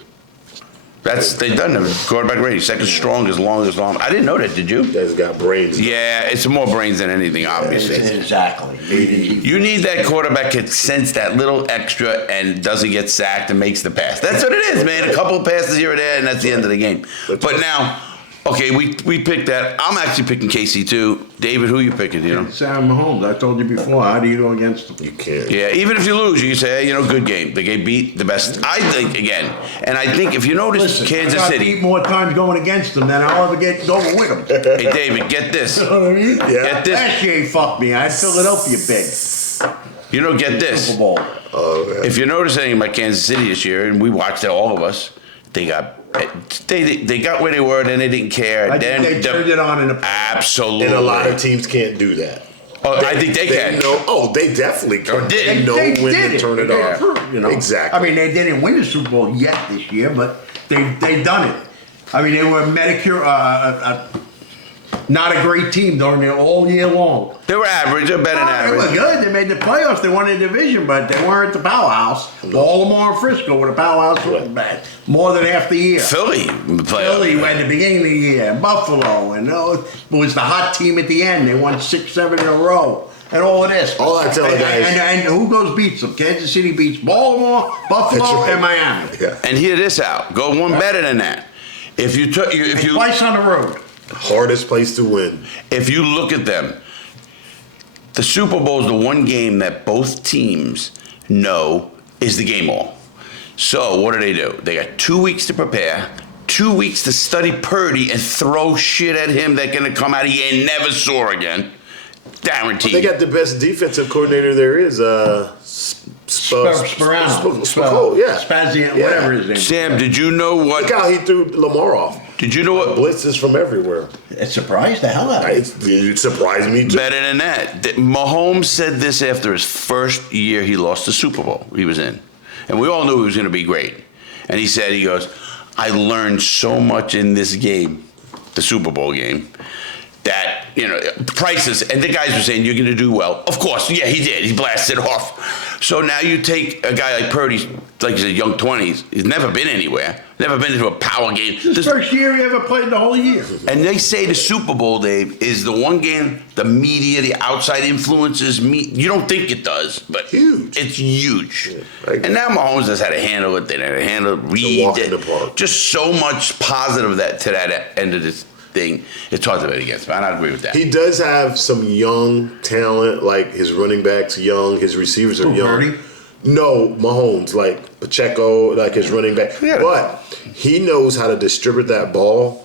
They've done the quarterback rating, second strongest, longest arm. I didn't know that, did you? Guy's got brains. Yeah, it's more brains than anything, obviously. Exactly. You need that quarterback that sense that little extra and doesn't get sacked and makes the pass. That's what it is, man. A couple of passes here or there, and that's the end of the game. But now, okay, we picked that. I'm actually picking KC too. David, who you picking? Sam Mahomes. I told you before. How do you go against him? You can't. Yeah, even if you lose, you say, good game. They get beat the best. I think again, and I think if you notice, Kansas I City. beat more times going against them than I'll ever get going with them. Hey, David, get this. You know what I mean? Yeah. Get this. Last year he fucked me. I had Philadelphia big. Get this. Super Bowl. If you notice anything about Kansas City this year, and we watched it, all of us, they got where they were, then they didn't care. Then they turned it on in a absolutely. And a lot of teams can't do that. I think they can. They definitely can. Or did. They know when to turn it on. Exactly. I mean, they didn't win the Super Bowl yet this year, but they done it. I mean, they were not a great team during it all year long. They were average, or better than average. They were good. They made the playoffs. They won the division, but they weren't the powerhouse. Baltimore and Frisco were the powerhouse more than half the year. Philly at the beginning of the year. Buffalo. And it was the hot team at the end. They won 6, 7 in a row. And all of this. All I tell you guys. And who beats them? Kansas City beats Baltimore, Buffalo, and Miami. Yeah. And hear this out. Go one better than that. If you twice on the road. Hardest place to win. If you look at them, the Super Bowl is the one game that both teams know is the game all. So what do? They got 2 weeks to prepare, 2 weeks to study Purdy and throw shit at him that's going to come out he ain't never saw again. Guaranteed. They got the best defensive coordinator there is. Sparano. Yeah. Spazian, whatever his name. Sam, did you know what? Look how he threw Lamar off. Did you know what? Blitzes from everywhere. It surprised the hell out of me. It surprised me too. Better than that. Mahomes said this after his first year he lost the Super Bowl he was in. And we all knew he was going to be great. And he said, he goes, I learned so much in this game, the Super Bowl game, that, prices, and the guys were saying, you're going to do well. Of course, yeah, he did. He blasted off. So now you take a guy like Purdy, like you said, young 20s. He's never been anywhere. Never been into a power game. This first year he ever played the whole year. And they say the Super Bowl, Dave, is the one game the media, the outside influences, you don't think it does, but huge. It's huge. Yeah, and now Mahomes has had to handle it. They had to handle it, read it. Just so much positive to that end of this thing. It's hard to bet against, but I don't agree with that. He does have some young talent, like his running backs young, his receivers are young. Purdy? No, Mahomes, like Pacheco, like his running back. Yeah. But he knows how to distribute that ball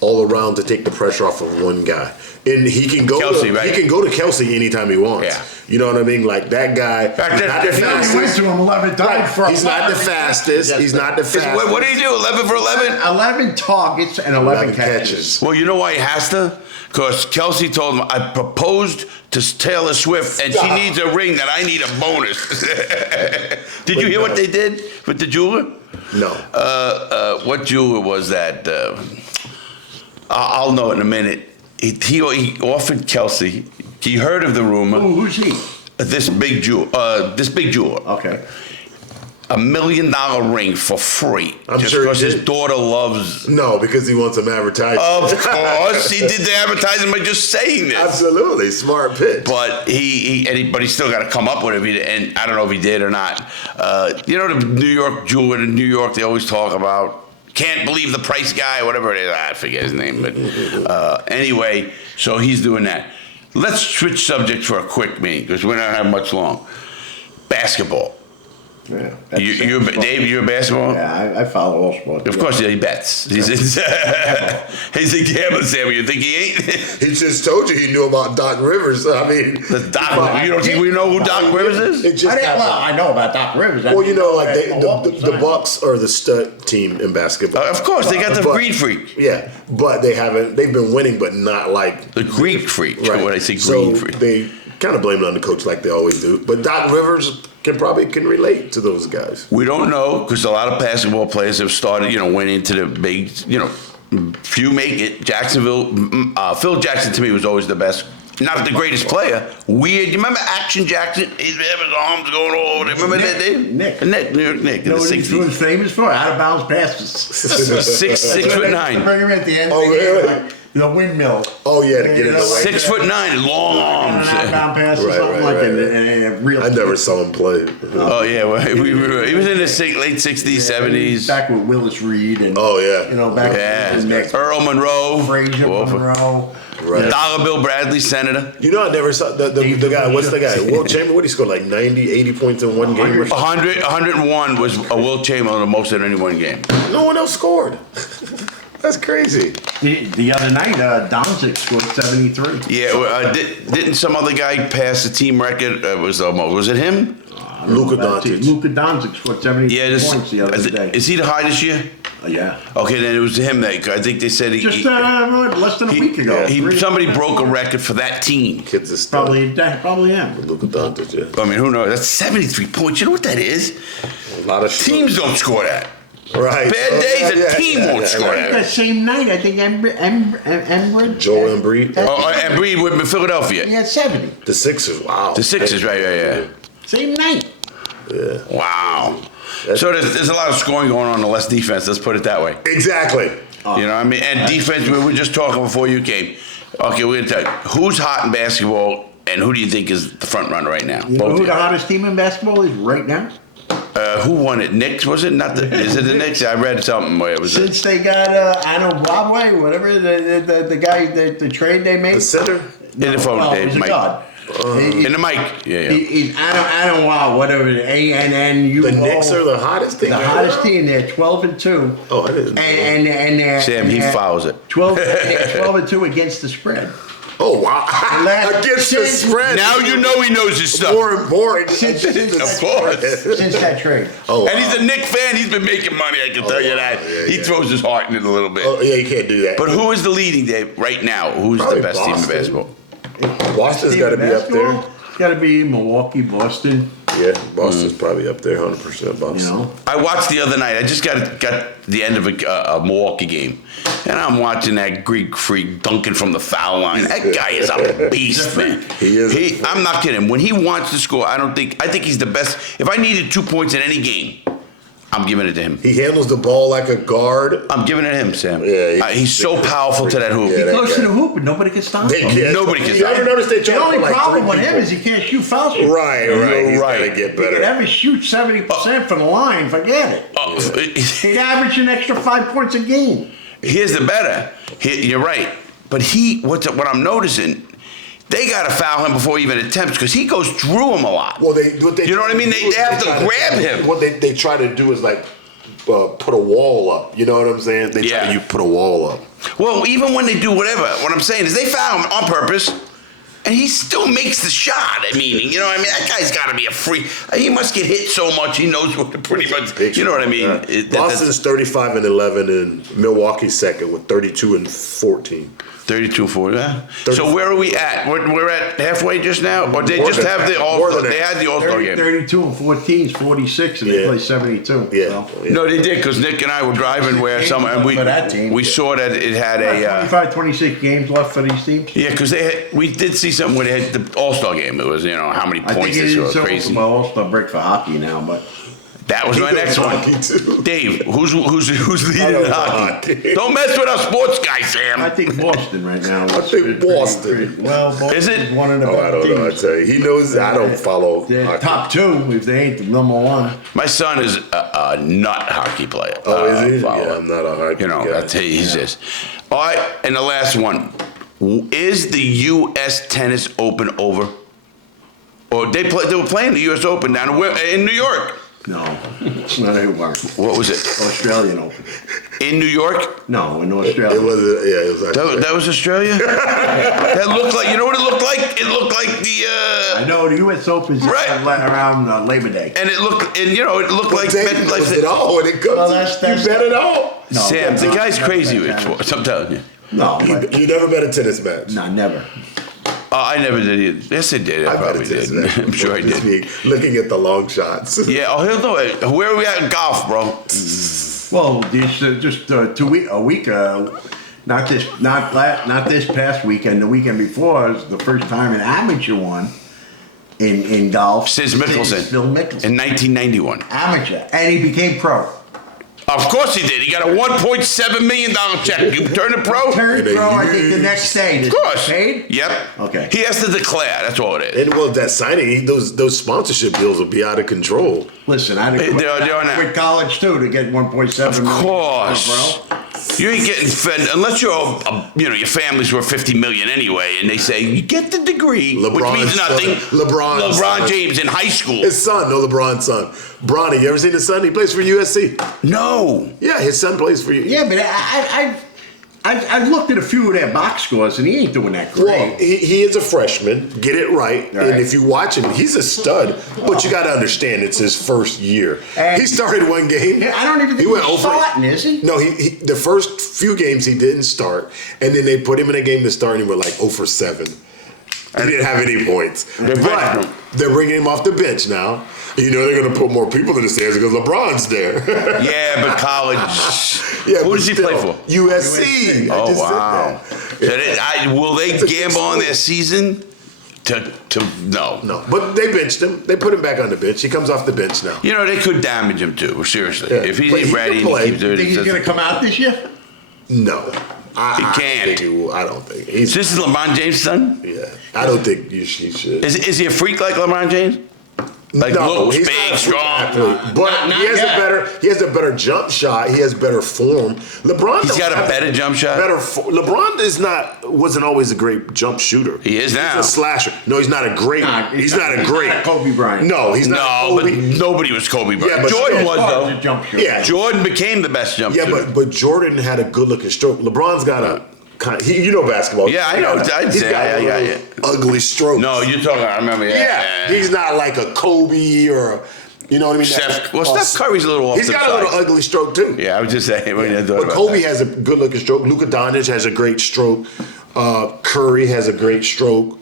all around to take the pressure off of one guy. And he can go Kelsey, right? He can go to Kelsey anytime he wants. Yeah. You know what I mean? Like that guy. Back then, not the He only went to him 11 times for He's not the fastest. He's not the fastest. What did he do? 11 for 11? 11 targets and 11 catches. Well, you know why he has to? Because Kelsey told him, I proposed to Taylor Swift, and she needs a ring that I need a bonus. Did you hear what they did with the jeweler? No. What jeweler was that? I'll know in a minute. He offered Kelsey. He heard of the rumor. Oh, who's he? This big jeweler. Okay. $1 million ring for free. I'm just sure because he his did. daughter loves. No, because he wants some advertising. Of course, he did the advertising by just saying this. Absolutely, smart pitch. But but he still got to come up with it. And I don't know if he did or not. The New York jeweler in New York, they always talk about. Can't believe the price guy, whatever it is. I forget his name, but anyway, so he's doing that. Let's switch subject for a quick minute because we don't have much long. Basketball. Yeah. Dave, you're a basketball? Yeah, I follow all sports. Of course, he bets. He's a gambler, Sam. You think he ain't? He just told you he knew about Doc Rivers. I mean, You don't think we know who Doc Rivers is? It just happened. I know about Doc Rivers. Well, like the Bucks are the stud team in basketball. Of course, they got the Greek Freak. Yeah, but they've been winning, but not like the Greek Freak. Right. When I say so Greek Freak, they kind of blame it on the coach like they always do. But Doc Rivers can relate to those guys. We don't know because a lot of basketball players have started, went into the big, few make it. Jacksonville, Phil Jackson to me was always the best. Not the greatest player. Weird. You remember Action Jackson? He'd have his arms going all over. Remember that, Dave? Nick. New York Nick. You know what he was famous for? Out of bounds passes. 6'9". Bring him at the end. Oh, really? The windmill. Oh, yeah, to get it away. 6'9", long arms. Out of bounds pass or something like that. I never saw him play. Oh yeah, well, he was in the late '60s, '70s. Back with Willis Reed and back with Nick. Earl Monroe, Frazier Monroe. Right. Dollar Bill Bradley, Senator. I never saw the guy. What's the guy? Will Chamberlain. What he scored like 90, 80 points in one game. 101 was a Will Chamberlain the most in any one game. No one else scored. That's crazy. The other night, Donzik scored 73. Yeah, didn't some other guy pass the team record? Was it him? Luka Doncic. Luka Doncic scored 73 points the other day. Is he the high this year? Yeah. Okay, then it was him that I think they said less than a week ago. Somebody broke a record for that team. Kids is probably him. Luka Doncic. Yeah. I mean, who knows? That's 73 points. You know what that is? A lot of teams don't score that. Right. Bad days, a team won't score that. That same night, I think Embiid. Joel Embiid. Embiid with Philadelphia. He had 70. The Sixers. Wow. The Sixers, right? Yeah. Same night. Yeah. Wow. So there's a lot of scoring going on, less defense. Let's put it that way. Exactly. You know what I mean? And defense, we were just talking before you came. Okay, we're going to tell you. Who's hot in basketball, and who do you think is the front runner right now? You know who the hottest team in basketball is right now? Who won it? Knicks, was it? Is it the Knicks? I read something where it was. Since they got Broadway, whatever, the guy, the trade they made. The center? In the phone, he's a Mike. god. In the mic. Yeah. He's Adam Wow, whatever it is, ANNU. The Knicks are the hottest team. The hottest team. They're 12-2. Oh, I didn't know. And they're, Sam, he fouls it. 12-2 against the spread. Oh, wow. Against the spread. Now you know he knows his stuff. More important. Since Of course. Since that trade. Oh, wow. And he's a Knick fan. He's been making money, I can tell you that. Yeah, he throws his heart in it a little bit. Oh, yeah, you can't do that. But who is the leading, Dave, right now? Who's Probably the best team in Boston. basketball? Boston's got to be up there. It's got to be Milwaukee, Boston. Yeah, Boston's probably up there, 100% Boston. You know. I watched the other night. I just got the end of a Milwaukee game, and I'm watching that Greek freak dunking from the foul line. That guy is a beast, man. He is. I'm not kidding. When he wants to score, I think he's the best. If I needed 2 points in any game, I'm giving it to him. He handles the ball like a guard. I'm giving it to him, Sam. Yeah, he's so powerful to that hoop. Yeah, He goes to the hoop and nobody can stop They him. can't. Nobody can You stop ever him. notice they The try to only put like problem 3 with him people? is he can't shoot foul shots. Right. You're He's right. got to get He could better. ever shoot 70% from the line, forget it. He'd average an extra 5 points a game. Here's the better. You're right. But what I'm noticing, they got to foul him before he even attempts because he goes through him a lot. Well, you know what I mean? They have to grab him. What they try to do is like put a wall up. You know what I'm saying? They try to put a wall up. Well, even when they do whatever, what I'm saying is they foul him on purpose, and he still makes the shot. I mean, you know what I mean? That guy's got to be a freak. He must get hit so much, he knows what to pretty much, you know what I mean? Boston's 35-11, and Milwaukee's second with 32-14. 32-4, yeah. So where are we at? We're at halfway just now? Or they just have the All-Star? They had the All-Star game. 32 and 14 is 46, and they play 72. Yeah. So. No, they did, because Nick and I were driving where somewhere, and For that team. we saw that it had a... 25, 26 games left for these teams. Yeah, because we did see something where they had the All-Star game. It was, how many I think points it they is scored. Crazy. my All-Star break for hockey now, but That was my next one. Too. Dave, who's leading in hockey? Don't mess with our sports guy, Sam. I think Boston right now. I think Boston. Well, Boston Is it? one of the Oh, I better don't know. I teams. tell you, he knows I don't follow. They're hockey. top 2 if they ain't the number 1. My son is a nut hockey player. Oh, is he? Follower. Yeah, I'm not a hockey guy. I tell you, he's just. All right, and the last one. Is the U.S. Tennis Open over? Or they were playing the U.S. Open down in New York. No, they weren't. What was it? Australian Open. In New York? No, in Australia. It was. It was. Actually, That was Australia? That looked like, you know what it looked like? It looked like I know the U.S. Open's Right. around Labor Day. and it looked like Dave knows it all when it comes Well, to that's- you bet it all. No, Sam, the no, guy's never crazy bet with tennis. sports, I'm telling you. No, but, You never bet a tennis match. no, never. I never did either. Yes, I did. I I bet probably a tennis did. match. I'm sure I Just did. me looking at the long shots. Yeah, he'll know it. Where are we at in golf, bro? Well, just a week. Not this past weekend. The weekend before was the first time an amateur won in golf. Sis Mickelson. Phil Mickelson. In 1991. Amateur, and he became pro. Of course he did. He got a $1.7 million check. You turn it pro? Turned In a pro, I think, the huge- next day. Of course. Paid? Yep. Okay. He has to declare. That's all it is. And well, that signing, those sponsorship deals will be out of control. Listen, I didn't They're on that. quit college too to get 1.7 million. Of course. Bro. You ain't getting fed unless you're, your family's worth $50 million anyway, and they say you get the degree, which LeBron's means nothing. son. LeBron's LeBron son. James in high school. His son, no, LeBron's son. Bronny, you ever seen his son? He plays for USC. No. Yeah, his son plays for you. Yeah, but I've looked at a few of their box scores, and he ain't doing that great. Well, he is a freshman. Get it right. Right. And if you watch him, he's a stud. But you got to understand, it's his first year. And- He started one game. I don't even think he's starting, is he? No, he the first few games he didn't start, and then they put him in a game to start, and he went like 0 for 7. He didn't have any points. But they're bringing him off the bench now. You know they're going to put more people in the stands because LeBron's there. Yeah, but college. Yeah, Who but does he play still, for? USC. I Oh, just said wow. that. So will they It's a good gamble on sport. their season? No. No, but they benched him. They put him back on the bench. He comes off the bench now. They could damage him too. Seriously, Yeah, if he's but he ready, can play. and he keeps doing Think he's going to come out this year? No, I can't. think he will. I don't think he's. This is LeBron James' son. Yeah, I don't think you should. Is he a freak like LeBron James? Like no, looks he's big, not a strong. athlete, but Not he has yet. he has a better jump shot. He has better form. LeBron, He's got a better jump shot. LeBron wasn't always a great jump shooter. He is now. He's a slasher. No, he's not a great. He's not a great. Not Kobe Bryant. No, he's not. No, Kobe. but nobody was Kobe Bryant. Yeah, but Jordan still, was The though. jump shooter. Yeah, Jordan became the best jump yeah, shooter. but Jordan had a good looking stroke. LeBron's got a kind. You know basketball. Yeah, I know. He's got a little ugly stroke. No, you're talking. I remember. Yeah, he's not like a Kobe or. You know what I mean? Steph Curry's a little off He's to the got a little side. ugly stroke too. Yeah, I was just saying. But Kobe has a good looking stroke. Luka Doncic has a great stroke. Curry has a great stroke.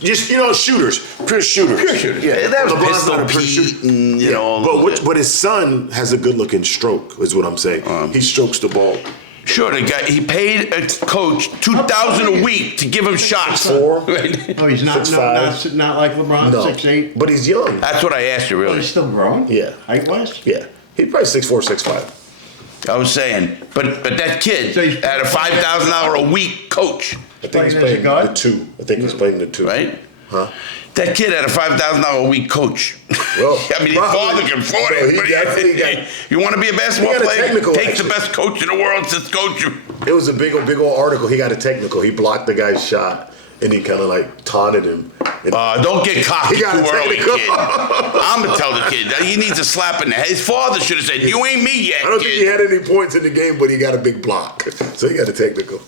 Just shooters, pure shooters. Pure shooters. Yeah, That was LeBron's not a Pistol pure shooter. Pete and, you know, all those- but his son has a good looking stroke. Is what I'm saying. He strokes the ball. Sure, the guy, he paid a coach $2,000 a week to give him shots. 4. Oh, he's not 6'5". not like LeBron, No, 6'8". but he's young. That's what I asked you, But really. he's still growing. Yeah. Height-wise. Yeah, he's probably 6'4", 6'5". I was saying, but that kid So he's- had a $5,000 a week coach, I think he's Playing as a playing guard? the 2. I think he's playing the 2. right? Huh? That kid had a $5,000 a week coach. Well, I mean, his probably. father can afford No, it. he But definitely got- you want to be a basketball He got a player? technical Take action. the best coach in the world to coach you. It was a big old article. He got a technical. He blocked the guy's shot, and he kind of like taunted him. And Don't get cocky He too got a early, technical. kid. I'm gonna tell the kid that he needs a slap in the head. His father should have said, "You ain't me yet, I don't think he kid." had any points in the game, but he got a big block, so he got a technical.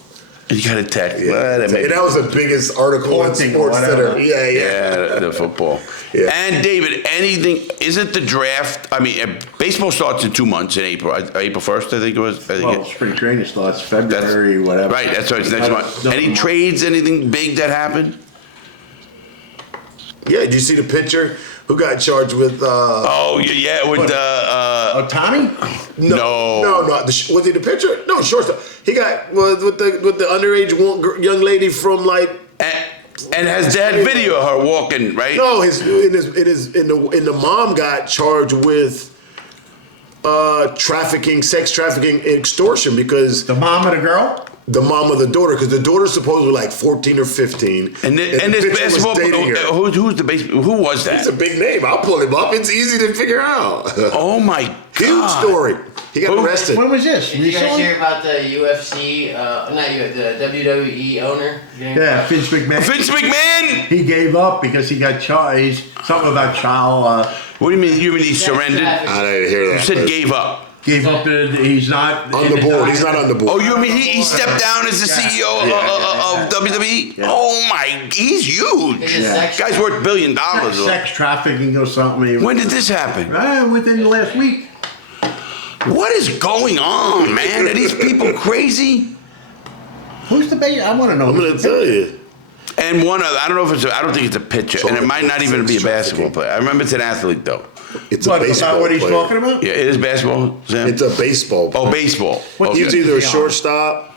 You got a tech. Yeah. Well, that may And be- that was the biggest article in Haunting, Sports whatever. Center. Yeah. Yeah, the football. Yeah. And David, isn't the draft? I mean, baseball starts in 2 months in April. April 1st, I think it was. Well, spring training starts February, whatever. Right, that's right. It's next month. Any Nothing. trades? Anything big that happened? Yeah, did you see the picture? Who got charged with? Oh yeah, with Otani? No. Was he the pitcher? No, shortstop. He got with the underage young lady from like. and has that video of her walking right? No, the mom got charged with trafficking, sex trafficking, and extortion because The mom of the girl? the mom of the daughter, because the daughter's supposedly like 14 or 15. And the this bitch was basketball. dating her. Who's the baseball? Who was It's a that? big name. I'll pull him up. It's easy to figure out. Oh my Huge god! story. He got Who? arrested. When was this? Did you guys Recently? hear about the UFC, the WWE owner? Yeah, Vince McMahon. Vince McMahon. He gave up because he got charged. Something about child. What do you mean? You mean he surrendered? I didn't hear You that. said gave up. Gave up. He's not on the board. He's not on the board. Oh, you mean he stepped down as the CEO of WWE? Yeah. Oh my, he's huge. Yeah. Guy's worth $1 billion. Sex trafficking or something. When did this happen? Within the last week. What is going on, man? Are these people crazy? Who's the base? I want to know. I'm going to tell you. And one other, I don't know if it's I don't think it's a pitcher, and it might not even be a basketball player. I remember it's an athlete though. It's a What, baseball about what he's player. talking about? Yeah, it is basketball. Sam? It's a baseball player. Oh, baseball. Okay. He's either a shortstop.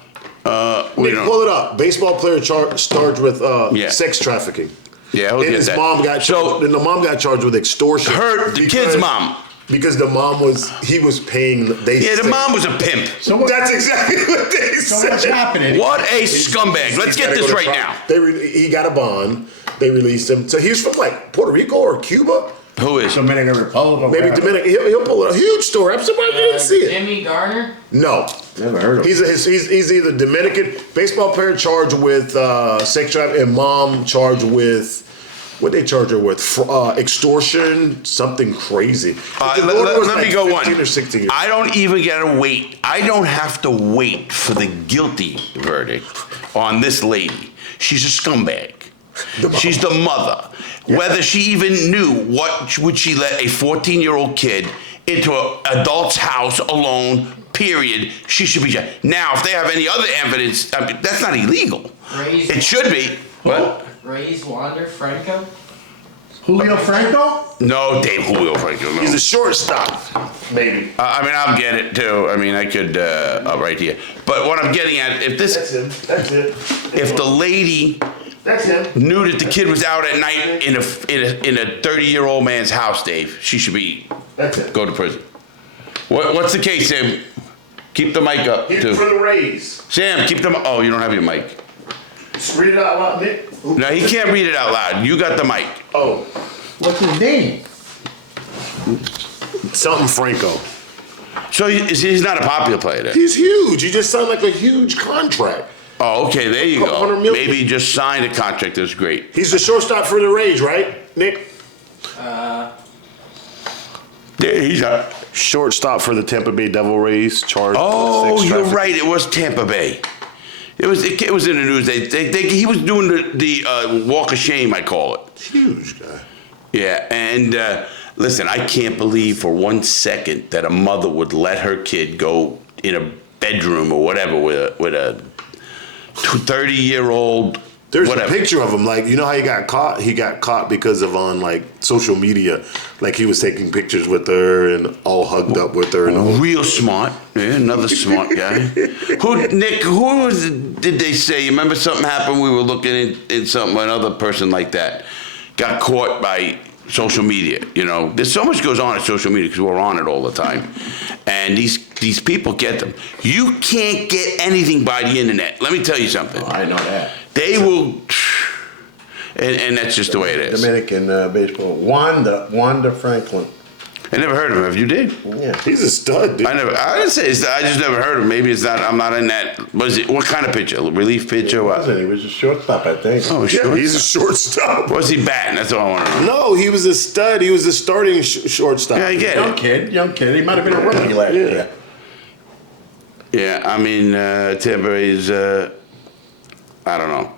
We Nick, don't- pull it up. Baseball player charged with Yeah. sex trafficking. Yeah, we'll And get his that. mom got charged. And the mom got charged with extortion. The kid's mom. Because the mom he was paying. Yeah, the mom was a pimp. So what, That's exactly what they so said. what's happening? What a scumbag. Let's get this right now. He got a bond. They released him. So he's from like Puerto Rico or Cuba. Who is? Dominican Republic. or Maybe whatever. Dominican. He'll pull it. A huge story. I'm surprised you didn't see it. Jimmy Garner? No. Never heard of him. He's either Dominican baseball player charged with sex trafficking and mom charged with what they charge her with extortion, something crazy. The daughter was Let like me go 15 one. or 16 years. I don't even gotta wait. I don't have to wait for the guilty verdict on this lady. She's a scumbag. She's the mother. Whether she even knew what would she let a 14-year-old kid into an adult's house alone, period, she should be jailed. Now, if they have any other evidence, I mean, that's not illegal. It should be. What? Ray's Wander Franco? Julio Franco? No, Dave Julio Franco. No. He's a shortstop, maybe. I mean, I'll get it too. I mean, I could right here. But what I'm getting at, if That's him. That's it. if the lady That's him. knew that the kid was out at night in a 30-year-old man's house, Dave, she should be That's it. go to prison. What's the case, Sam? Keep the mic up Hit too. for the Rays. Sam, keep them. Oh, you don't have your mic. Just read it out loud, Nick. No, he can't read it out loud. You got the mic. Oh. What's his name? Something Franco. So he's not a popular player then? He's huge. He just signed like a huge contract. Oh, okay, there you go. $200 million. Maybe he just signed a contract that's great. He's the shortstop for the Rays, right, Nick? Yeah, he's a Shortstop for the Tampa Bay Devil Rays. Charged. Oh, you're right. It was Tampa Bay. It was in the news. He was doing the walk of shame, I call it. Huge guy. Yeah, and listen, I can't believe for 1 second that a mother would let her kid go in a bedroom or whatever with a 30-year-old. There's whatever. a picture of him, like, you know how he got caught? He got caught because of on, like, social media. Like, he was taking pictures with her and all hugged up with her. And all. Real smart. Yeah, another smart guy. Nick, did they say? You remember something happened? We were looking in something, another person like that got caught by social media. You know, there's so much goes on at social media because we're on it all the time. And these people get them. You can't get anything by the internet. Let me tell you something. Oh, I know that. They will, and that's just the way it is. Dominican baseball. Wanda Franklin. I never heard of him. Have you did? Yeah. He's a stud, dude. I didn't say it's, I just never heard of him. Maybe it's not. I'm not in that. What kind of pitcher? Relief pitcher? What? He was a shortstop, I think. Oh, Yeah, he's a shortstop. Was he batting? That's all I want to know. No, he was a stud. He was a starting shortstop. Yeah, I get it. Young kid. He might have been a rookie last year. Yeah, I mean, Tampa is. I don't know.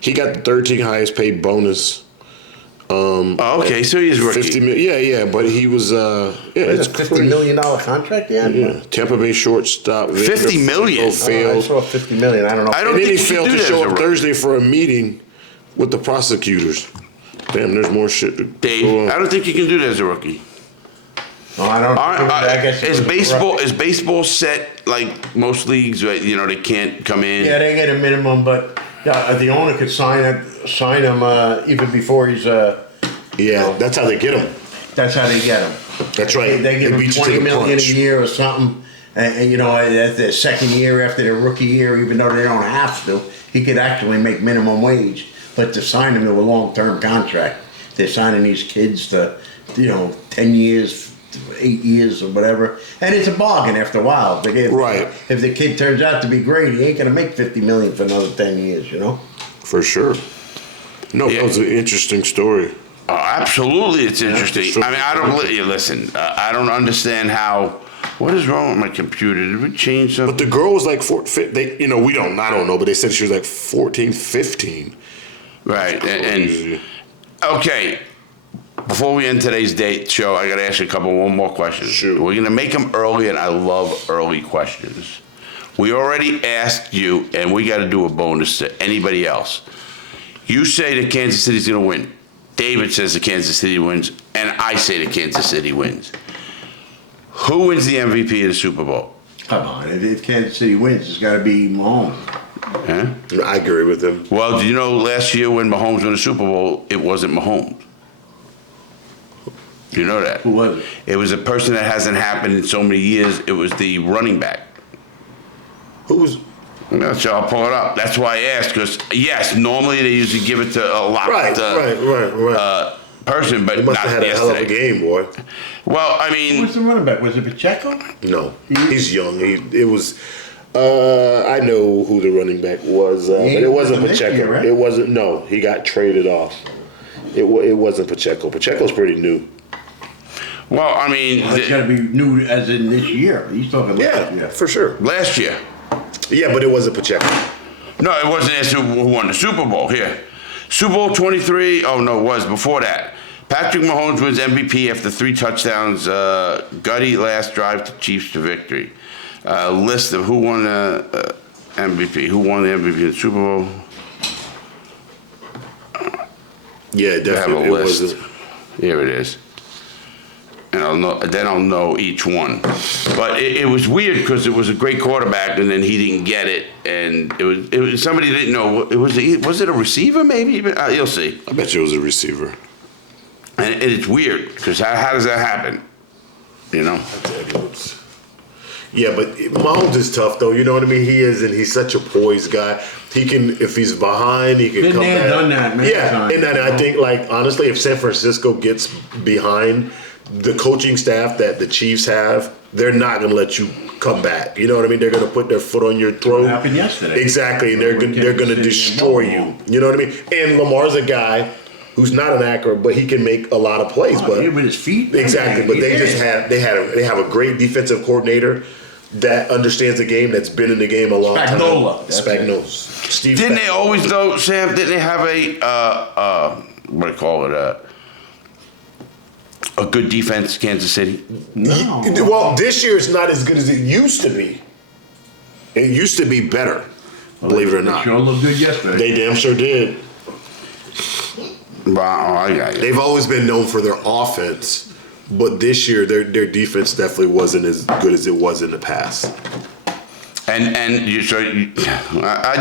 He got the 13th highest paid bonus. Oh, okay, so he's rookie. 50 million. Yeah, but he was. It's a $50 million contract, Yeah, Tampa Bay shortstop. $50 million? I saw $50 million. I don't know. I don't And then he think you failed can to do that show as a up rookie. Thursday for a meeting with the prosecutors. Damn, there's more shit to go Dave, on. I don't think you can do that as a rookie. No, I don't. I guess it Is was baseball set like most leagues? Right? You know, they can't come in. Yeah, they get a minimum, but the owner could sign him even before he's. Yeah, that's how they get him. That's how they get him. That's right. They give him beat you to $20 the million punch. a year or something, and you know, that's their second year after their rookie year, even though they don't have to, he could actually make minimum wage. But to sign him to a long-term contract, they're signing these kids to, 10 years. 8 years or whatever, and it's a bargain after a while. Right. If the kid turns out to be great, he ain't gonna make $50 million for another 10 years, For sure. No, Yeah. that was an interesting story. Absolutely, it's interesting. sure. I mean, I don't listen. I don't understand how. What is wrong with my computer? Did we change something? But the girl was like, I don't know, but they said she was like 14, 15. Right, and okay. Before we end today's show, I got to ask you one more question. Sure. We're going to make them early, and I love early questions. We already asked you, and we got to do a bonus to anybody else. You say that Kansas City's going to win. David says that Kansas City wins, and I say that Kansas City wins. Who wins the MVP of the Super Bowl? Come on, if Kansas City wins, it's got to be Mahomes. Huh? I agree with him. Well, do you know last year when Mahomes won the Super Bowl, it wasn't Mahomes? You know that? Who was it? It was a person that hasn't happened in so many years. It was the running back. Who was? So I'll pull it up. That's why I asked, because yes, normally they usually give it to a lot Right. person, but He must not have had a hell of a yesterday. game, boy. Well, I Who mean, was the running back? Was it Pacheco? No, he's young. It was. I know who the running back was, but it wasn't wasn't this Pacheco. year, right? It wasn't. No, he got traded off. It wasn't Pacheco. Pacheco's pretty new. well, I mean, It's got to be new as in this year. He's talking last year. For sure. last year. Yeah, but it wasn't Pacheco. No, it wasn't asked who won the Super Bowl. Here, Super Bowl 23. Oh no, it was before that. Patrick Mahomes wins MVP after 3 touchdowns. Gutty last drive to Chiefs to victory. List of who won the MVP. Who won the MVP of the Super Bowl? Yeah, I have a definitely. It list. wasn't. Here it is. And I'll know each one. But it was weird because it was a great quarterback, and then he didn't get it, and it was somebody didn't know. Was it a receiver maybe? You'll see. I bet you it was a receiver. And it's weird because how does that happen? You know. Yeah, but Mahomes is tough though. You know what I mean? He is, and he's such a poised guy. He can, if he's behind, he can come back. Done that, man. Yeah, and then I think, like, honestly, if San Francisco gets behind the coaching staff that the Chiefs have, they're not going to let you come back. You know what I mean? They're going to put their foot on your throat. What happened yesterday? Exactly, and they're going to destroy you. You know what I mean? And Lamar's a guy who's not an actor, but he can make a lot of plays. But with his feet. Exactly, but they have a great defensive coordinator that understands the game, that's been in the game a long time. Spagnuolo. Steve Didn't Spagnuolo. they always, though, Sam, didn't they have what do you call it, a good defense, Kansas City? No. Well, this year it's not as good as it used to be. It used to be better, believe it or not. They sure looked good yesterday. They damn sure did. Wow, I got you. They've always been known for their offense, but this year their defense definitely wasn't as good as it was in the past. I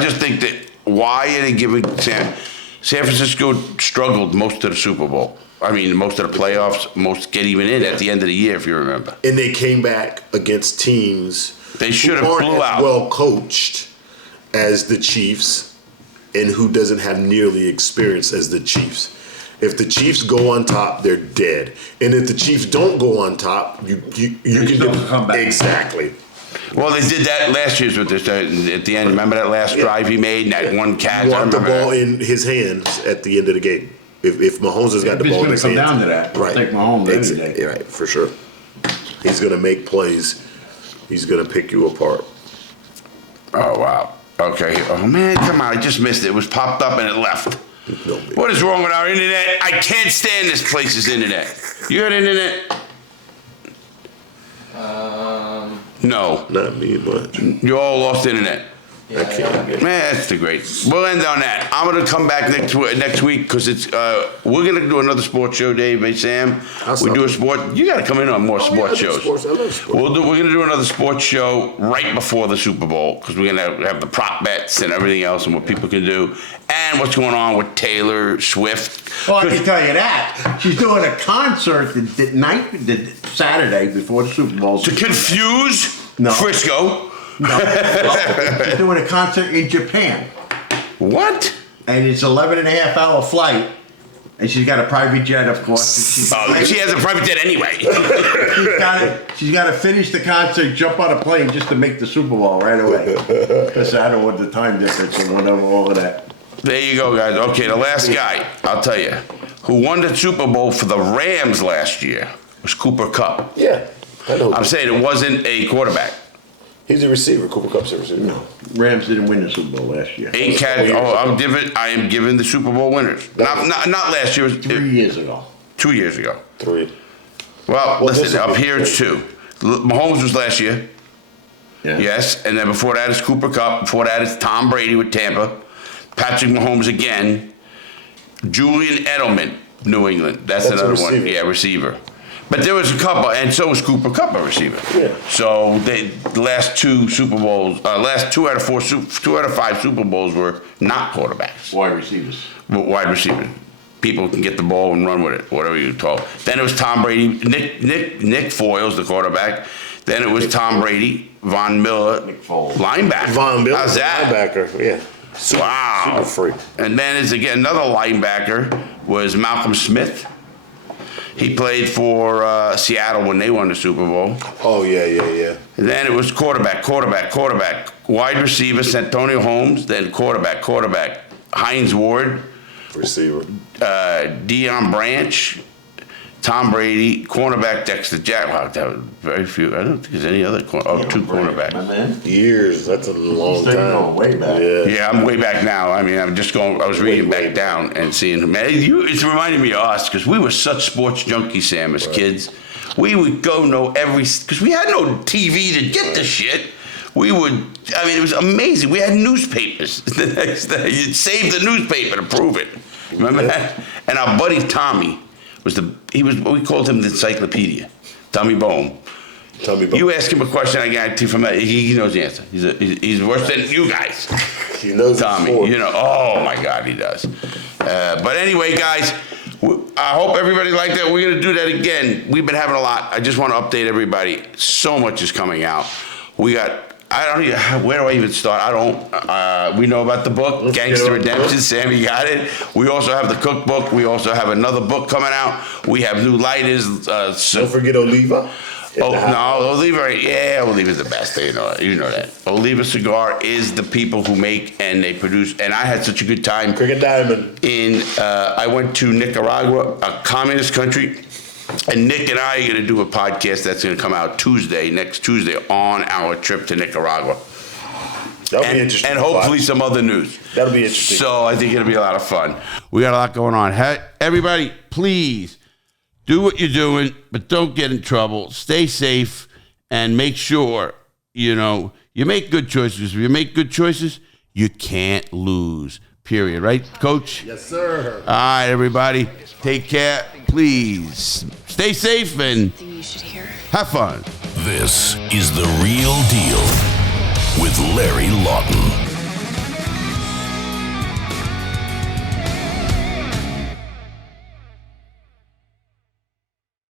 just think that why are they giving San Francisco struggled most of the Super Bowl. I mean, most of the playoffs, most get even in at the end of the year, if you remember. And they came back against teams they should have aren't blew as out. well coached as the Chiefs, and who doesn't have nearly experience as the Chiefs. If the Chiefs go on top, they're dead. And if the Chiefs don't go on top, you can come back. Exactly. Well, they did that last year's with this at the end. Remember that last drive he made and that one catch? Want the ball in his hands at the end of the game. If Mahomes has got the ball in his hands. It's going to come down to that. Right. Take Mahomes every day. Right, for sure. He's going to make plays. He's going to pick you apart. Oh, wow. Okay. Oh, man, come on. I just missed it. It was popped up and it left. No, what is wrong with our internet? I can't stand this place's internet. You got internet? No. Not me much. You all lost internet. Yeah, I can't. Man, that's the great. We'll end on that. I'm gonna come back next week because it's we're gonna do another sports show, Dave. Hey, Sam. We do a sport. You gotta come in on more sports shows. Sports. I love sports. We're gonna do another sports show right before the Super Bowl because we're gonna have the prop bets and everything else and what people can do and what's going on with Taylor Swift. Well, I can tell you that she's doing a concert the Saturday before the Super Bowl To confuse Frisco. No, she's doing a concert in Japan. What? And it's 11.5-hour flight. And she's got a private jet, of course. She has a private jet anyway. she's got to finish the concert, jump on a plane just to make the Super Bowl right away. Because I don't want the time difference and whatever, all of that. There you go, guys. Okay, the last guy, I'll tell you, who won the Super Bowl for the Rams last year was Cooper Kupp. Yeah, I know. I'm saying it wasn't a quarterback. He's a receiver. Cooper Kupp's a receiver. No, Rams didn't win the Super Bowl last year. I am giving the Super Bowl winners. Not last year. 3 years ago. 2 years ago. 3. Well, listen, up here it's 2. Mahomes was last year. Yeah. Yes, and then before that is Cooper Kupp. Before that is Tom Brady with Tampa. Patrick Mahomes again. Julian Edelman, New England. That's another one. Yeah, receiver. But there was a couple, and so was Cooper Kupp, a receiver. Yeah. So the last 2 Super Bowls, last 2 out of 5 Super Bowls were not quarterbacks. Wide receivers. Wide receiver. People can get the ball and run with it, whatever you call it. Then it was Tom Brady, Nick Foles, the quarterback. Then it was Tom Brady, Von Miller, Nick Foles. linebacker. Von Miller, how's that? linebacker. Yeah. Wow. Super freak. And then is again another linebacker was Malcolm Smith. He played for Seattle when they won the Super Bowl. Oh, yeah. And then it was quarterback. Wide receiver, Santonio Holmes. Then quarterback. Hines Ward. Receiver. Deion Branch. Tom Brady. Cornerback, Dexter Jack. Wow, that was very few. I don't think there's any other 2 cornerbacks. My man. Years. That's a long time. Going way back. Yeah, I'm way back now. I mean, I'm just going. I was reading back down and seeing. Man, it's reminding me of us because we were such sports junkies, Sam, as kids. We would go know because we had no TV to get the shit. We would. I mean, it was amazing. We had newspapers. The next day, you'd save the newspaper to prove it. Remember that? And our buddy Tommy we called him the encyclopedia. Tommy Bohm. You ask him a question, I guarantee from that, he knows the answer. He's worse than you guys. He knows Tommy, oh my God, he does. But anyway, guys, I hope everybody liked that. We're going to do that again. We've been having a lot. I just want to update everybody. So much is coming out. We got. I don't even. Where do I even start? I don't. We know about the book, Gangster Redemption. Sammy got it. We also have the cookbook. We also have another book coming out. We have new lighters. Don't forget Oliva. Oliva. Yeah, Oliva's the best. You know that. Oliva Cigar is the people who make and they produce. And I had such a good time. Cricket Diamond. I went to Nicaragua, a communist country. And Nick and I are going to do a podcast that's going to come out next Tuesday, on our trip to Nicaragua. That'll be interesting. And hopefully some other news. That'll be interesting. So I think it'll be a lot of fun. We got a lot going on. Everybody, please do what you're doing, but don't get in trouble. Stay safe and make sure, you make good choices. If you make good choices, you can't lose. Period. Right, Coach? Yes, sir. All right, everybody. Take care. Please stay safe and have fun. This is The Real Deal with Larry Lawton.